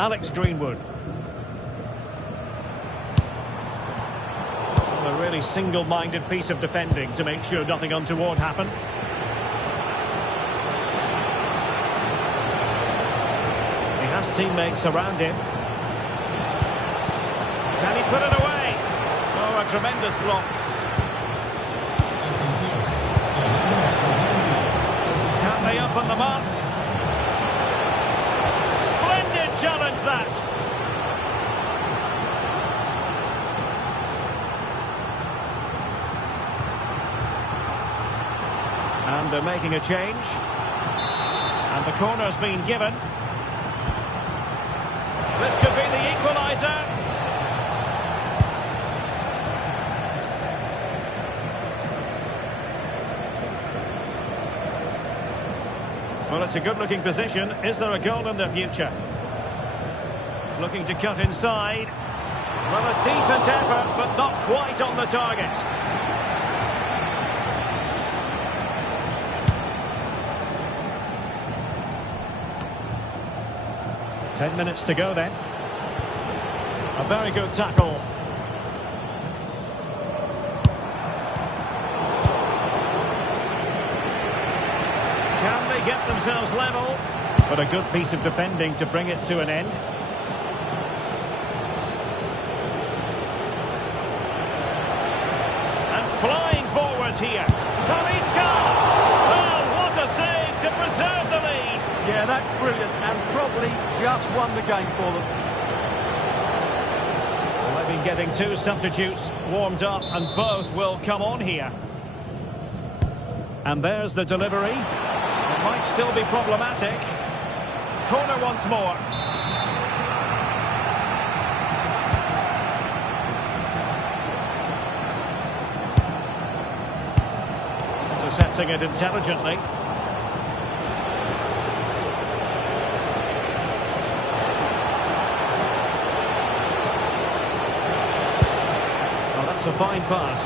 Alex Greenwood. Well, a really single-minded piece of defending to make sure nothing untoward happened. He has teammates around him. Can he put it away? Oh, a tremendous block. Can they open them up? Challenge that. And they're making a change. And the corner's been given. This could be the equaliser. Well, it's a good-looking position. Is there a goal in the future? Looking to cut inside. Well, a decent effort, but not quite on the target. Ten minutes to go then. A very good tackle. Can they get themselves level? But a good piece of defending to bring it to an end. Flying forward here. Talisca! Oh, what a save to preserve the lead. Yeah, that's brilliant and probably just won the game for them. Well, they've been getting two substitutes warmed up and both will come on here. And there's the delivery. It might still be problematic. Corner once more. Intercepting it intelligently. Well, that's a fine pass.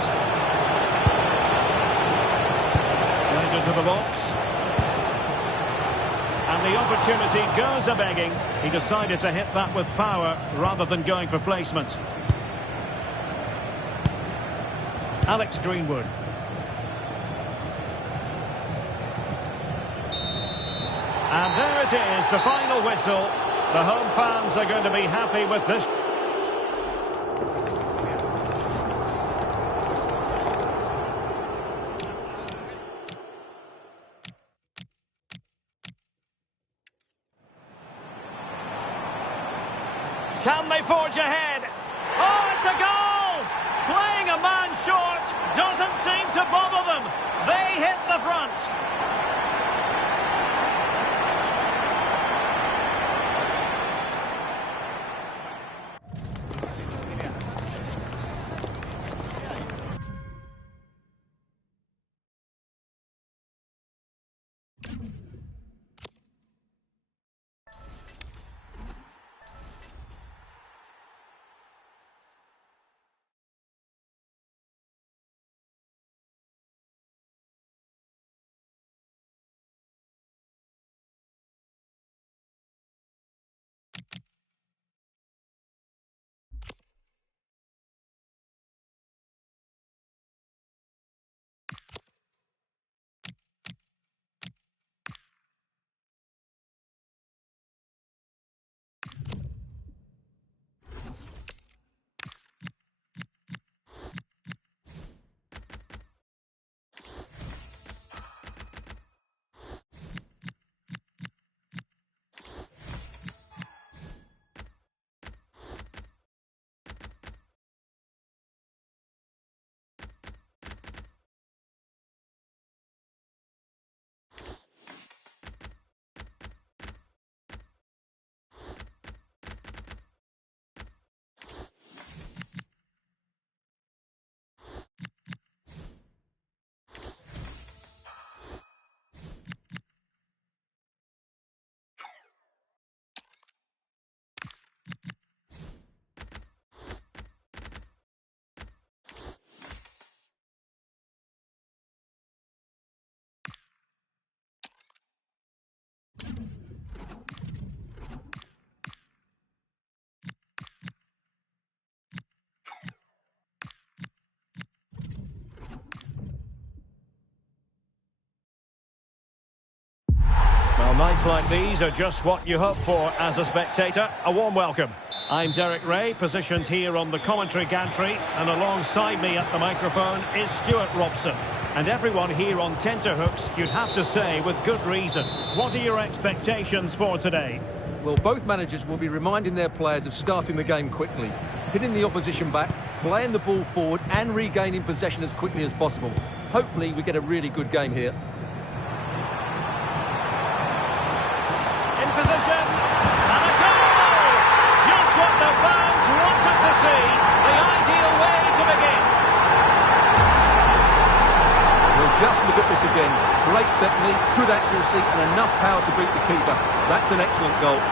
Played into the box. And the opportunity goes a-begging. He decided to hit that with power rather than going for placement. Alex Greenwood. And there it is, the final whistle. The home fans are going to be happy with this. Can they forge ahead? Oh, it's a goal! Playing a man short doesn't seem to bother them. They hit the front. Nights like these are just what you hope for as a spectator. A warm welcome. I'm Derek Ray, positioned here on the commentary gantry, and alongside me at the microphone is Stuart Robson. And everyone here on tenterhooks, you'd have to say, with good reason. What are your expectations for today? Well, both managers will be reminding their players of starting the game quickly, hitting the opposition back, playing the ball forward and regaining possession as quickly as possible. Hopefully we get a really good game here. In position, and a goal! Just what the fans wanted to see. The ideal way to begin. We'll just look at this again. Great technique, good accuracy and enough power to beat the keeper. That's an excellent goal.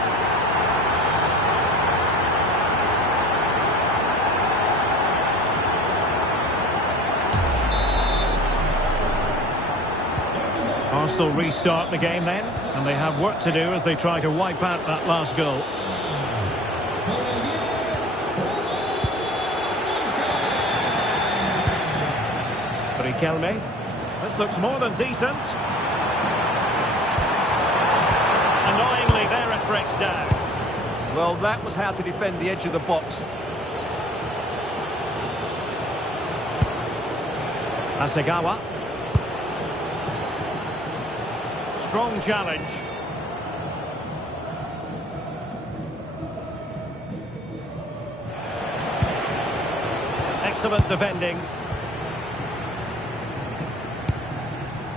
Arsenal restart the game then, and they have work to do as they try to wipe out that last goal. Riquelme. This looks more than decent. Annoyingly, there it breaks down. Well, that was how to defend the edge of the box. Hasegawa. Strong challenge. Excellent defending.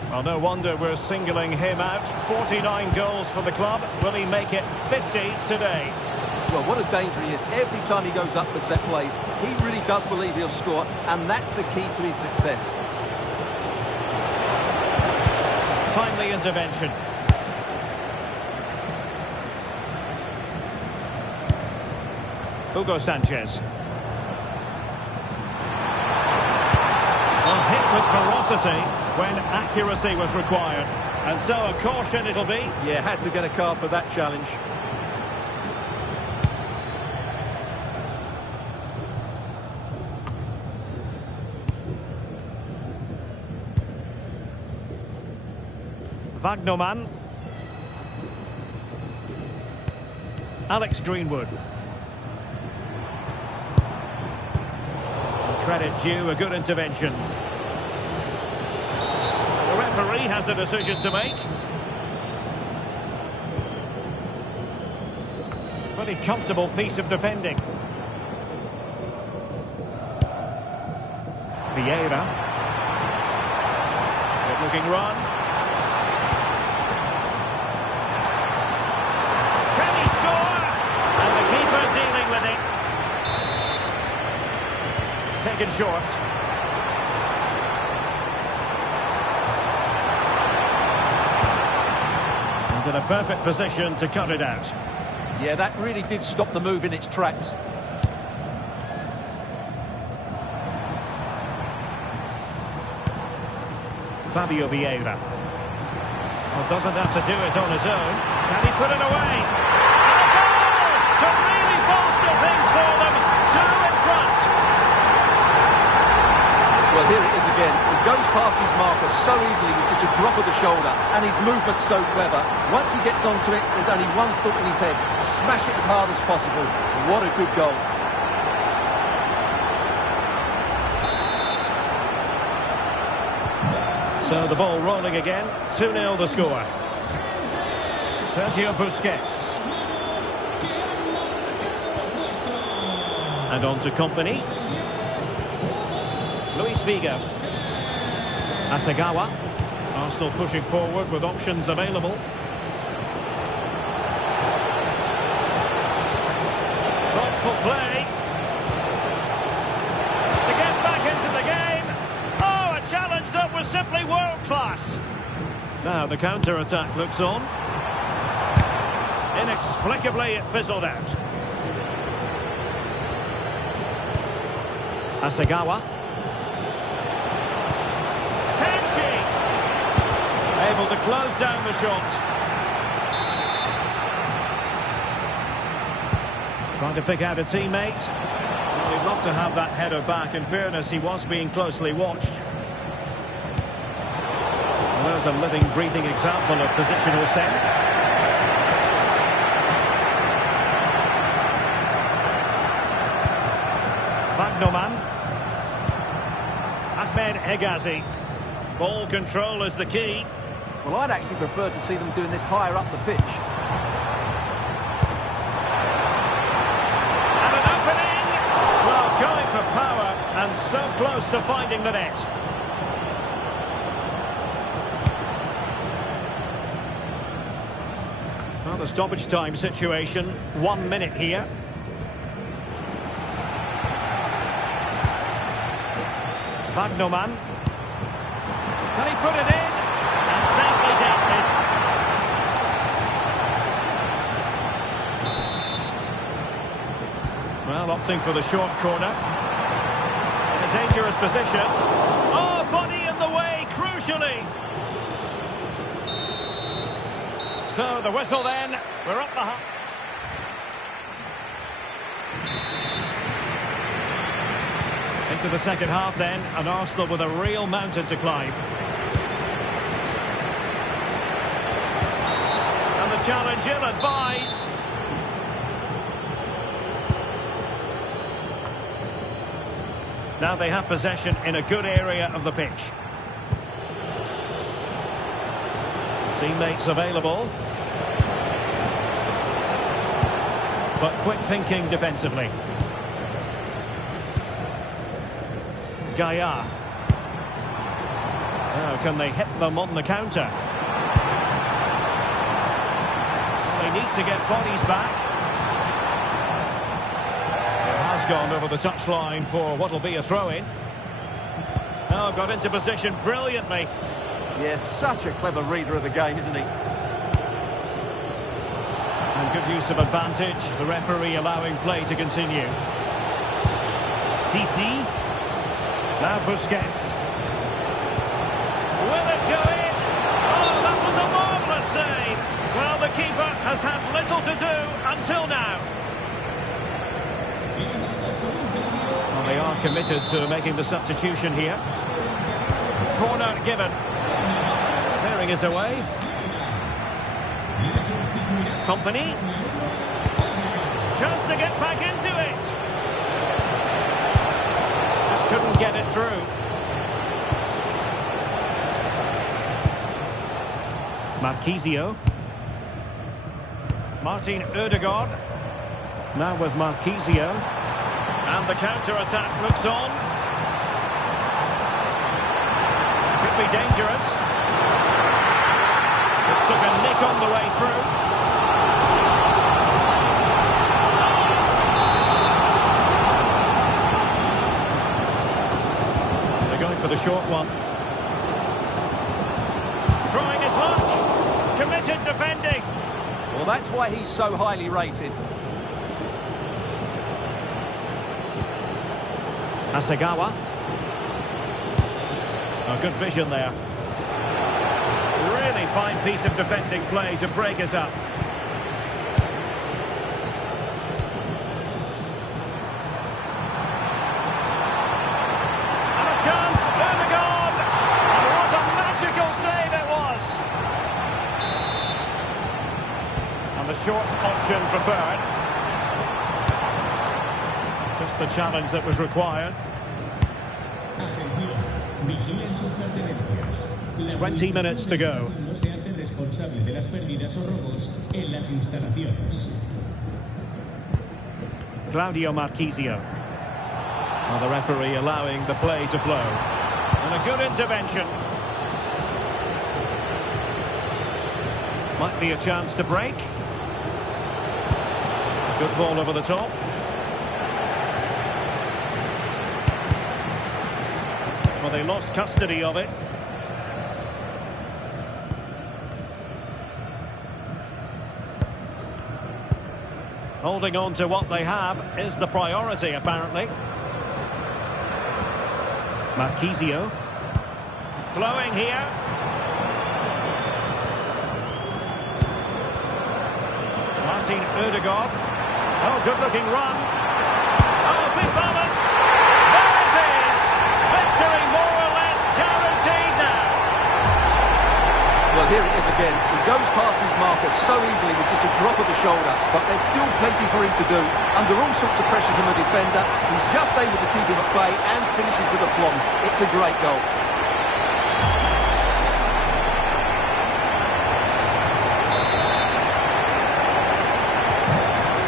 Well, no wonder we're singling him out. 49 goals for the club. Will he make it 50 today? Well, what a danger he is. Every time he goes up for set plays, he really does believe he'll score, and that's the key to his success. Timely intervention. Hugo Sanchez. Well, hit with ferocity when accuracy was required. And so a caution it'll be. Yeah, had to get a card for that challenge. Wagnerman. Alex Greenwood. Credit due, a good intervention. The referee has a decision to make. Pretty comfortable piece of defending. Vieira. Good looking run. Can he score? And the keeper dealing with it. Taken short. And in a perfect position to cut it out. Yeah, that really did stop the move in its tracks. Fabio Vieira. Well, doesn't have to do it on his own. Can he put it away? And a goal to really bolster things for them. Two in front. Well, here it is again. He goes past his marker so easily with just a drop of the shoulder, and his movement's so clever. Once he gets onto it, there's only one thought in his head. Smash it as hard as possible. What a good goal. So the ball rolling again. 2-0 the score. Sergio Busquets. And on to Company. Luis Figo. Hasegawa. Arsenal pushing forward with options available. Thoughtful play. To get back into the game. Oh, a challenge that was simply world-class. Now the counter-attack looks on. Inexplicably it fizzled out. Hasegawa. Able to close down the shot. Trying to pick out a teammate. Well, he'd love to have that header back. In fairness, he was being closely watched. Well, there's a living, breathing example of positional sense. Hegazi. Ball control is the key. Well, I'd actually prefer to see them doing this higher up the pitch. And an opening! Well, going for power and so close to finding the net. Well, the stoppage time situation, 1 minute here. Wagnerman. Can he put it in? And safely dealt with. Well, opting for the short corner. In a dangerous position. Oh, body in the way, crucially. So, the whistle then. We're up the half. Into the second half then, and Arsenal with a real mountain to climb. And the challenge ill-advised. Now they have possession in a good area of the pitch. Teammates available. But quick thinking defensively. Gaia. Now, can they hit them on the counter? They need to get bodies back. It has gone over the touchline for what will be a throw-in. Now got into position brilliantly. Yes, such a clever reader of the game, isn't he? And good use of advantage. The referee allowing play to continue. Sisi. Now Busquets. Will it go in? Oh, that was a marvellous save. Well, the keeper has had little to do until now. Well, they are committed to making the substitution here. Corner given. Clearing is away. Company. Chance to get back into it. Just couldn't get it through. Marquisio. Martin Ødegaard. Now with Marquisio. And the counter-attack looks on. Could be dangerous. It took a nick on the way through. They're going for the short one. Trying his luck. Committed defending. Well, that's why he's so highly rated. Asagawa. Oh, good vision there. Really fine piece of defending play to break us up. And a chance, Ødegaard! And what a magical save it was! And the short option preferred. Just the challenge that was required. 20 minutes to go. Claudio Marquisio. Well, the referee allowing the play to flow. And a good intervention. Might be a chance to break. Good ball over the top. Well, they lost custody of it. Holding on to what they have is the priority, apparently. Marquisio. Flowing here. Martin Ødegaard. Oh, good-looking run. Oh, big moment. There it is. Victory more or less guaranteed now. Well, here it is again. goes past his marker so easily with just a drop of the shoulder, but there's still plenty for him to do. Under all sorts of pressure from the defender, he's just able to keep him at bay and finishes with aplomb. It's a great goal.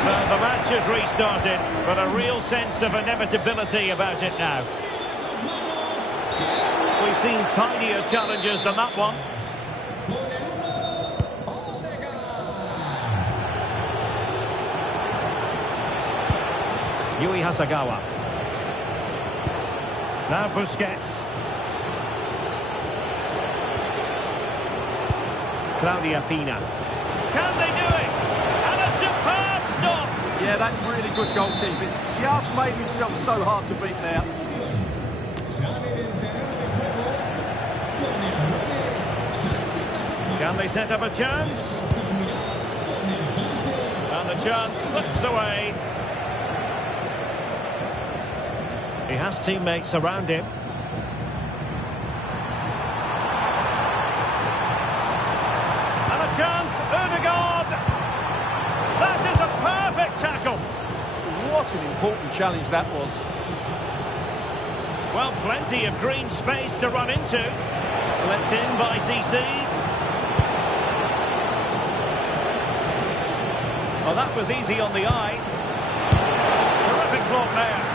So the match has restarted, but a real sense of inevitability about it now. We've seen tinier challenges than that one. Yui Hasagawa. Now Busquets. Claudia Pina. Can they do it? And a superb stop! Yeah, that's really good goalkeeping. Just made himself so hard to beat there. Can they set up a chance? And the chance slips away. He has teammates around him. And a chance, Ødegaard! That is a perfect tackle! What an important challenge that was. Well, plenty of green space to run into. Slipped in by CC. Oh, that was easy on the eye. Terrific block there.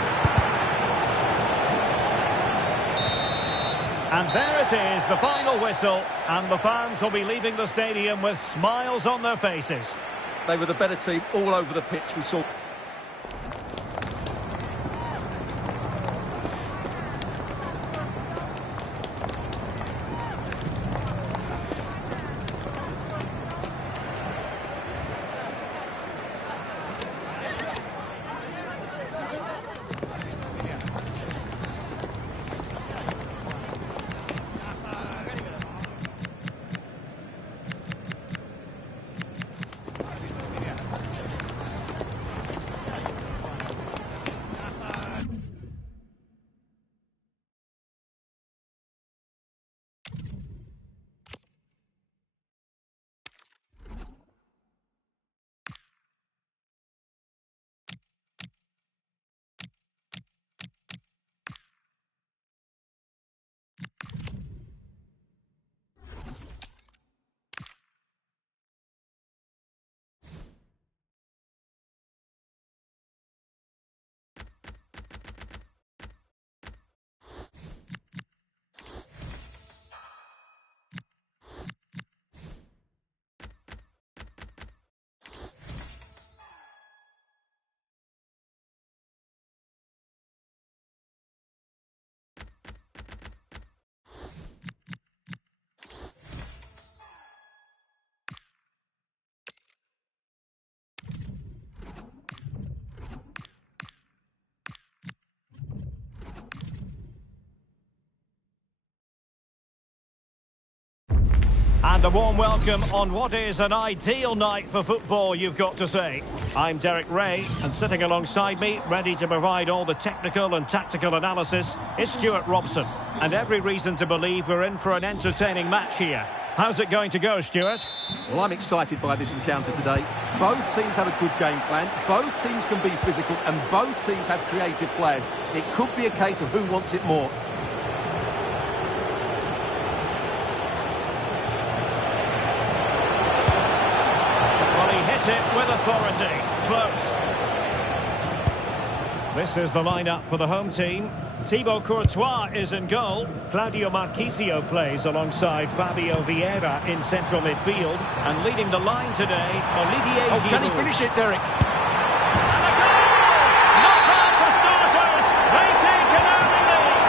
And there it is, the final whistle, and the fans will be leaving the stadium with smiles on their faces. They were the better team all over the pitch. We saw... And a warm welcome on what is an ideal night for football, you've got to say. I'm Derek Ray, and sitting alongside me, ready to provide all the technical and tactical analysis, is Stuart Robson. And every reason to believe we're in for an entertaining match here. How's it going to go, Stuart? Well, I'm excited by this encounter today. Both teams have a good game plan, both teams can be physical, and both teams have creative players. It could be a case of who wants it more. It with authority. Close. This is the lineup for the home team. Thibaut Courtois is in goal. Claudio Marchisio plays alongside Fabio Vieira in central midfield. And leading the line today, Olivier Giroud. Can he finish it, Derek? And a goal! Not bad for starters. They take an early lead.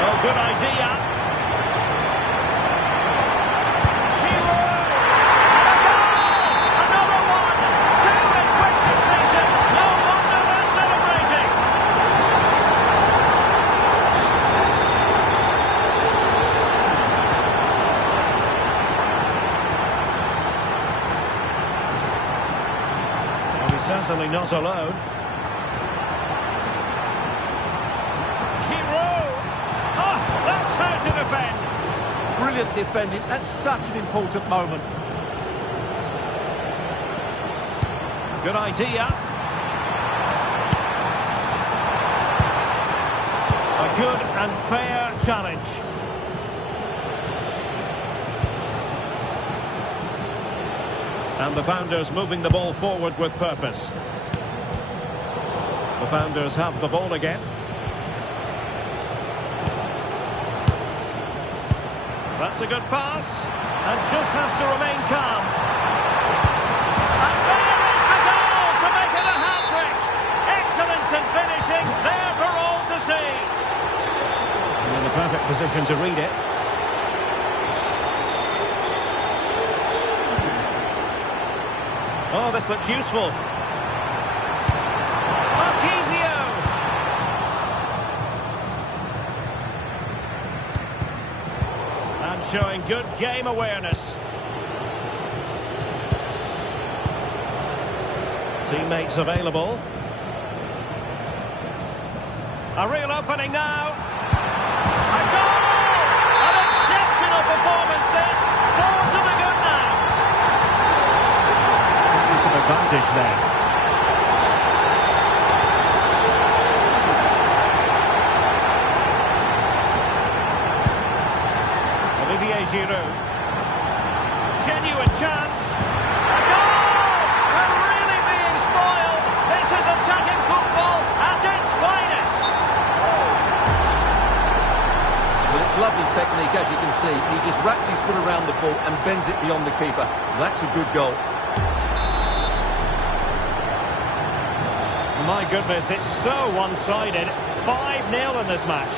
Oh, good idea. Certainly not alone. Brilliant defending at such an important moment. Good idea. A good and fair challenge. And the Founders moving the ball forward with purpose. The Founders have the ball again. That's a good pass. And just has to remain calm. And there is the goal to make it a hat-trick. Excellence in finishing, there for all to see. In the perfect position to read it. Oh, this looks useful. Marquisio. And showing good game awareness. Teammates available. A real opening now. A goal! An exceptional performance this. 4 to the good now. Use of advantage there. Olivier Giroud. Genuine chance. A goal! And really being spoiled. This is attacking football at its finest. Well, it's lovely technique, as you can see. He just wraps his foot around the ball and bends it beyond the keeper. That's a good goal. My goodness, it's so one-sided. 5-0 in this match.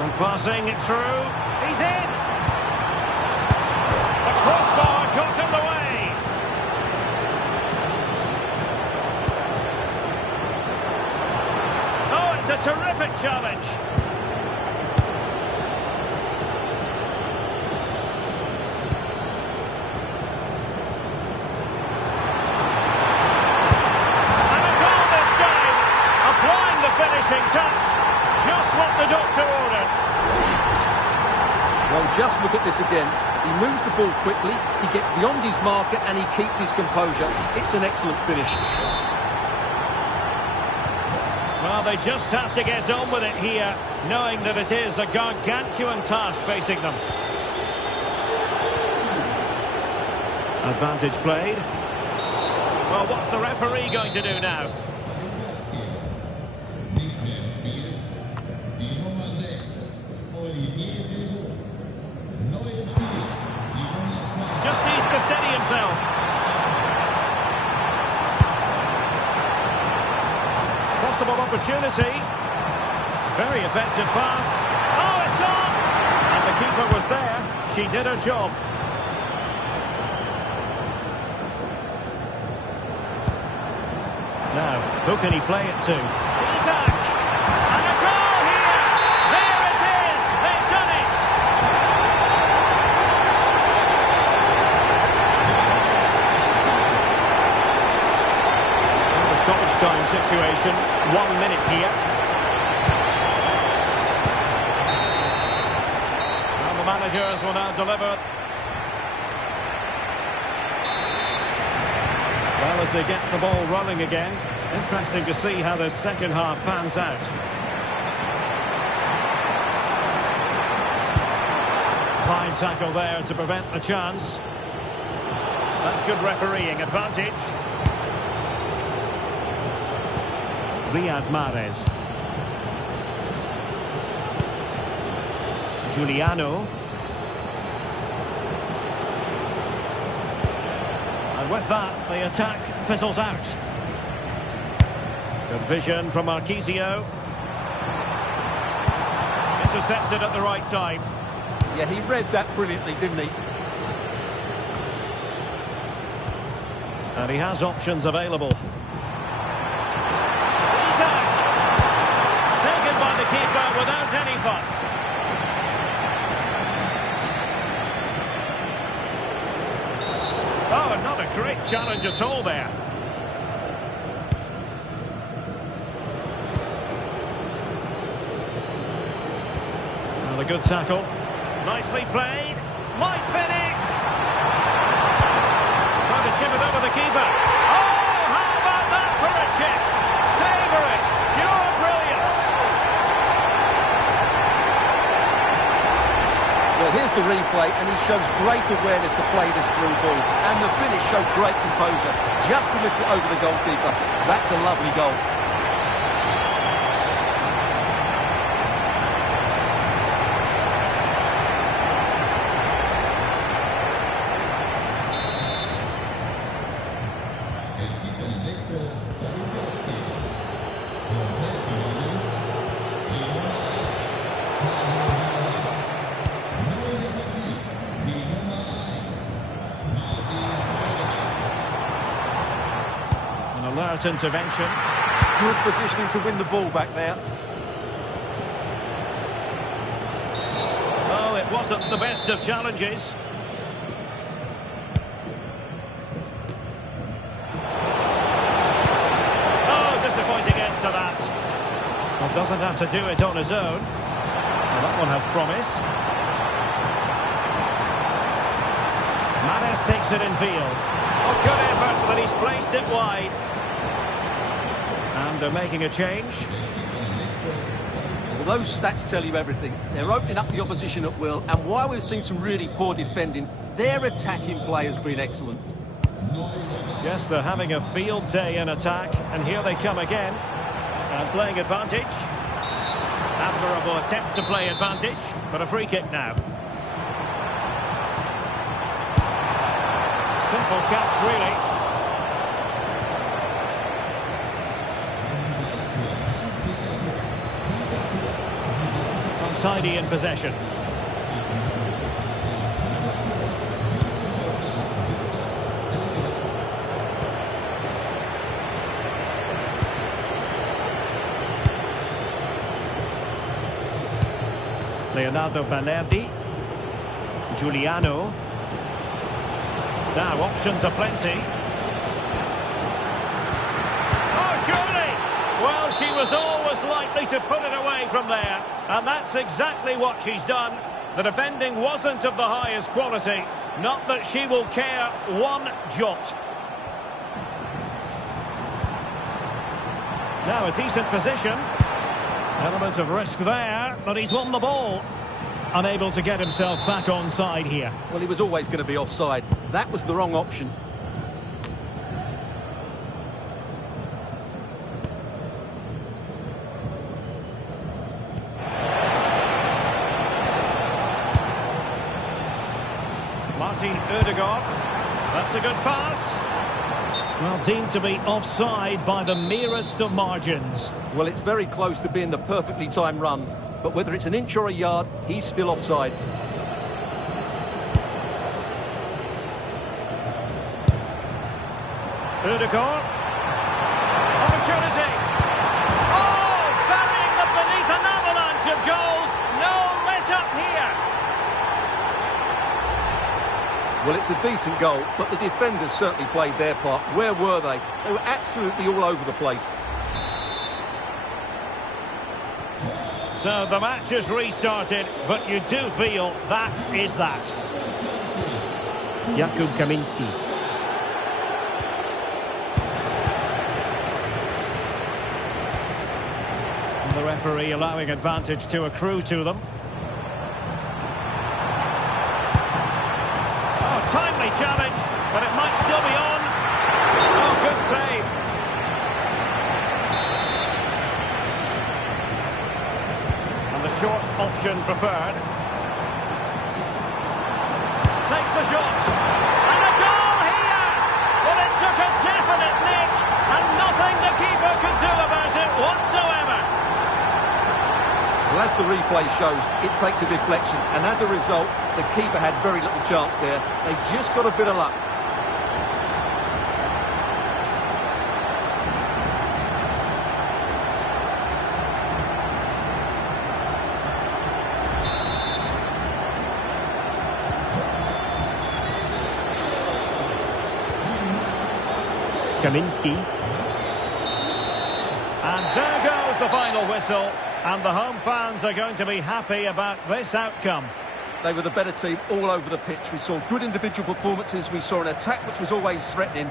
And passing it through. He's in. The crossbar got in the way. Oh, it's a terrific challenge. Touch, just what the doctor ordered. Well, just look at this again. He moves the ball quickly, he gets beyond his marker and he keeps his composure. It's an excellent finish. Well, they just have to get on with it here, knowing that it is a gargantuan task facing them. Advantage played. Well, what's the referee going to do now? Just needs to steady himself. Possible opportunity. Very effective pass. Oh, it's on! And the keeper was there. She did her job. Now, who can he play it to? Isaac! And a goal here! There it is! They've done it! The stoppage time situation, 1 minute here. And the managers will now deliver. Well, as they get the ball rolling again, interesting to see how the second half pans out. Fine tackle there to prevent the chance. That's good refereeing advantage. Riyad Mahrez. Giuliano. And with that, the attack fizzles out. Good vision from Marquisio. Intercepted at the right time. Yeah, he read that brilliantly, didn't he? And he has options available. Isaac! Taken by the keeper without any fuss. Oh, not a great challenge at all there. Well, a good tackle. Nicely played. Might finish. Trying to chip it over the keeper. Oh, how about that for a chip? Savouring. Pure brilliance. Well, here's the replay, and he shows great awareness to play this through ball. And the finish showed great composure. Just to lift it over the goalkeeper. That's a lovely goal. Alert intervention. Good positioning to win the ball back there. Oh, it wasn't the best of challenges. Oh, disappointing end to that. Well, doesn't have to do it on his own. Well, that one has promise. Manes takes it in field. Oh, good effort, but he's placed it wide. And they're making a change. Well, those stats tell you everything. They're opening up the opposition at will, and while we've seen some really poor defending, their attacking play has been excellent. Yes, they're having a field day in attack, and here they come again. And playing advantage. Admirable attempt to play advantage, but a free kick now. Simple catch, really. Tidy in possession. Leonardo Balerdi. Giuliano. Now options are plenty. Oh, surely! Well, she was always likely to put it away from there. And that's exactly what she's done. The defending wasn't of the highest quality. Not that she will care one jot. Now a decent position. Element of risk there, but he's won the ball. Unable to get himself back onside here. Well, he was always going to be offside. That was the wrong option. Martin Ødegaard. That's a good pass. Well, deemed to be offside by the merest of margins. Well, it's very close to being the perfectly timed run. But whether it's an inch or a yard, he's still offside. Ødegaard. Opportunity. Oh, burying them beneath an avalanche of goals. No let up here. Well, it's a decent goal, but the defenders certainly played their part. Where were they? They were absolutely all over the place. So the match is restarted, but you do feel that is that. Jakub Kaminski. And the referee allowing advantage to accrue to them. Oh, timely challenge, but it might still be on. Oh, good save. Short option preferred. Takes the shot. And a goal here! Well, it took a definite nick, and nothing the keeper could do about it whatsoever. Well, as the replay shows, it takes a deflection, and as a result, the keeper had very little chance there. They just got a bit of luck. Kaminski. And there goes the final whistle. And the home fans are going to be happy about this outcome. They were the better team all over the pitch. We saw good individual performances. We saw an attack which was always threatening.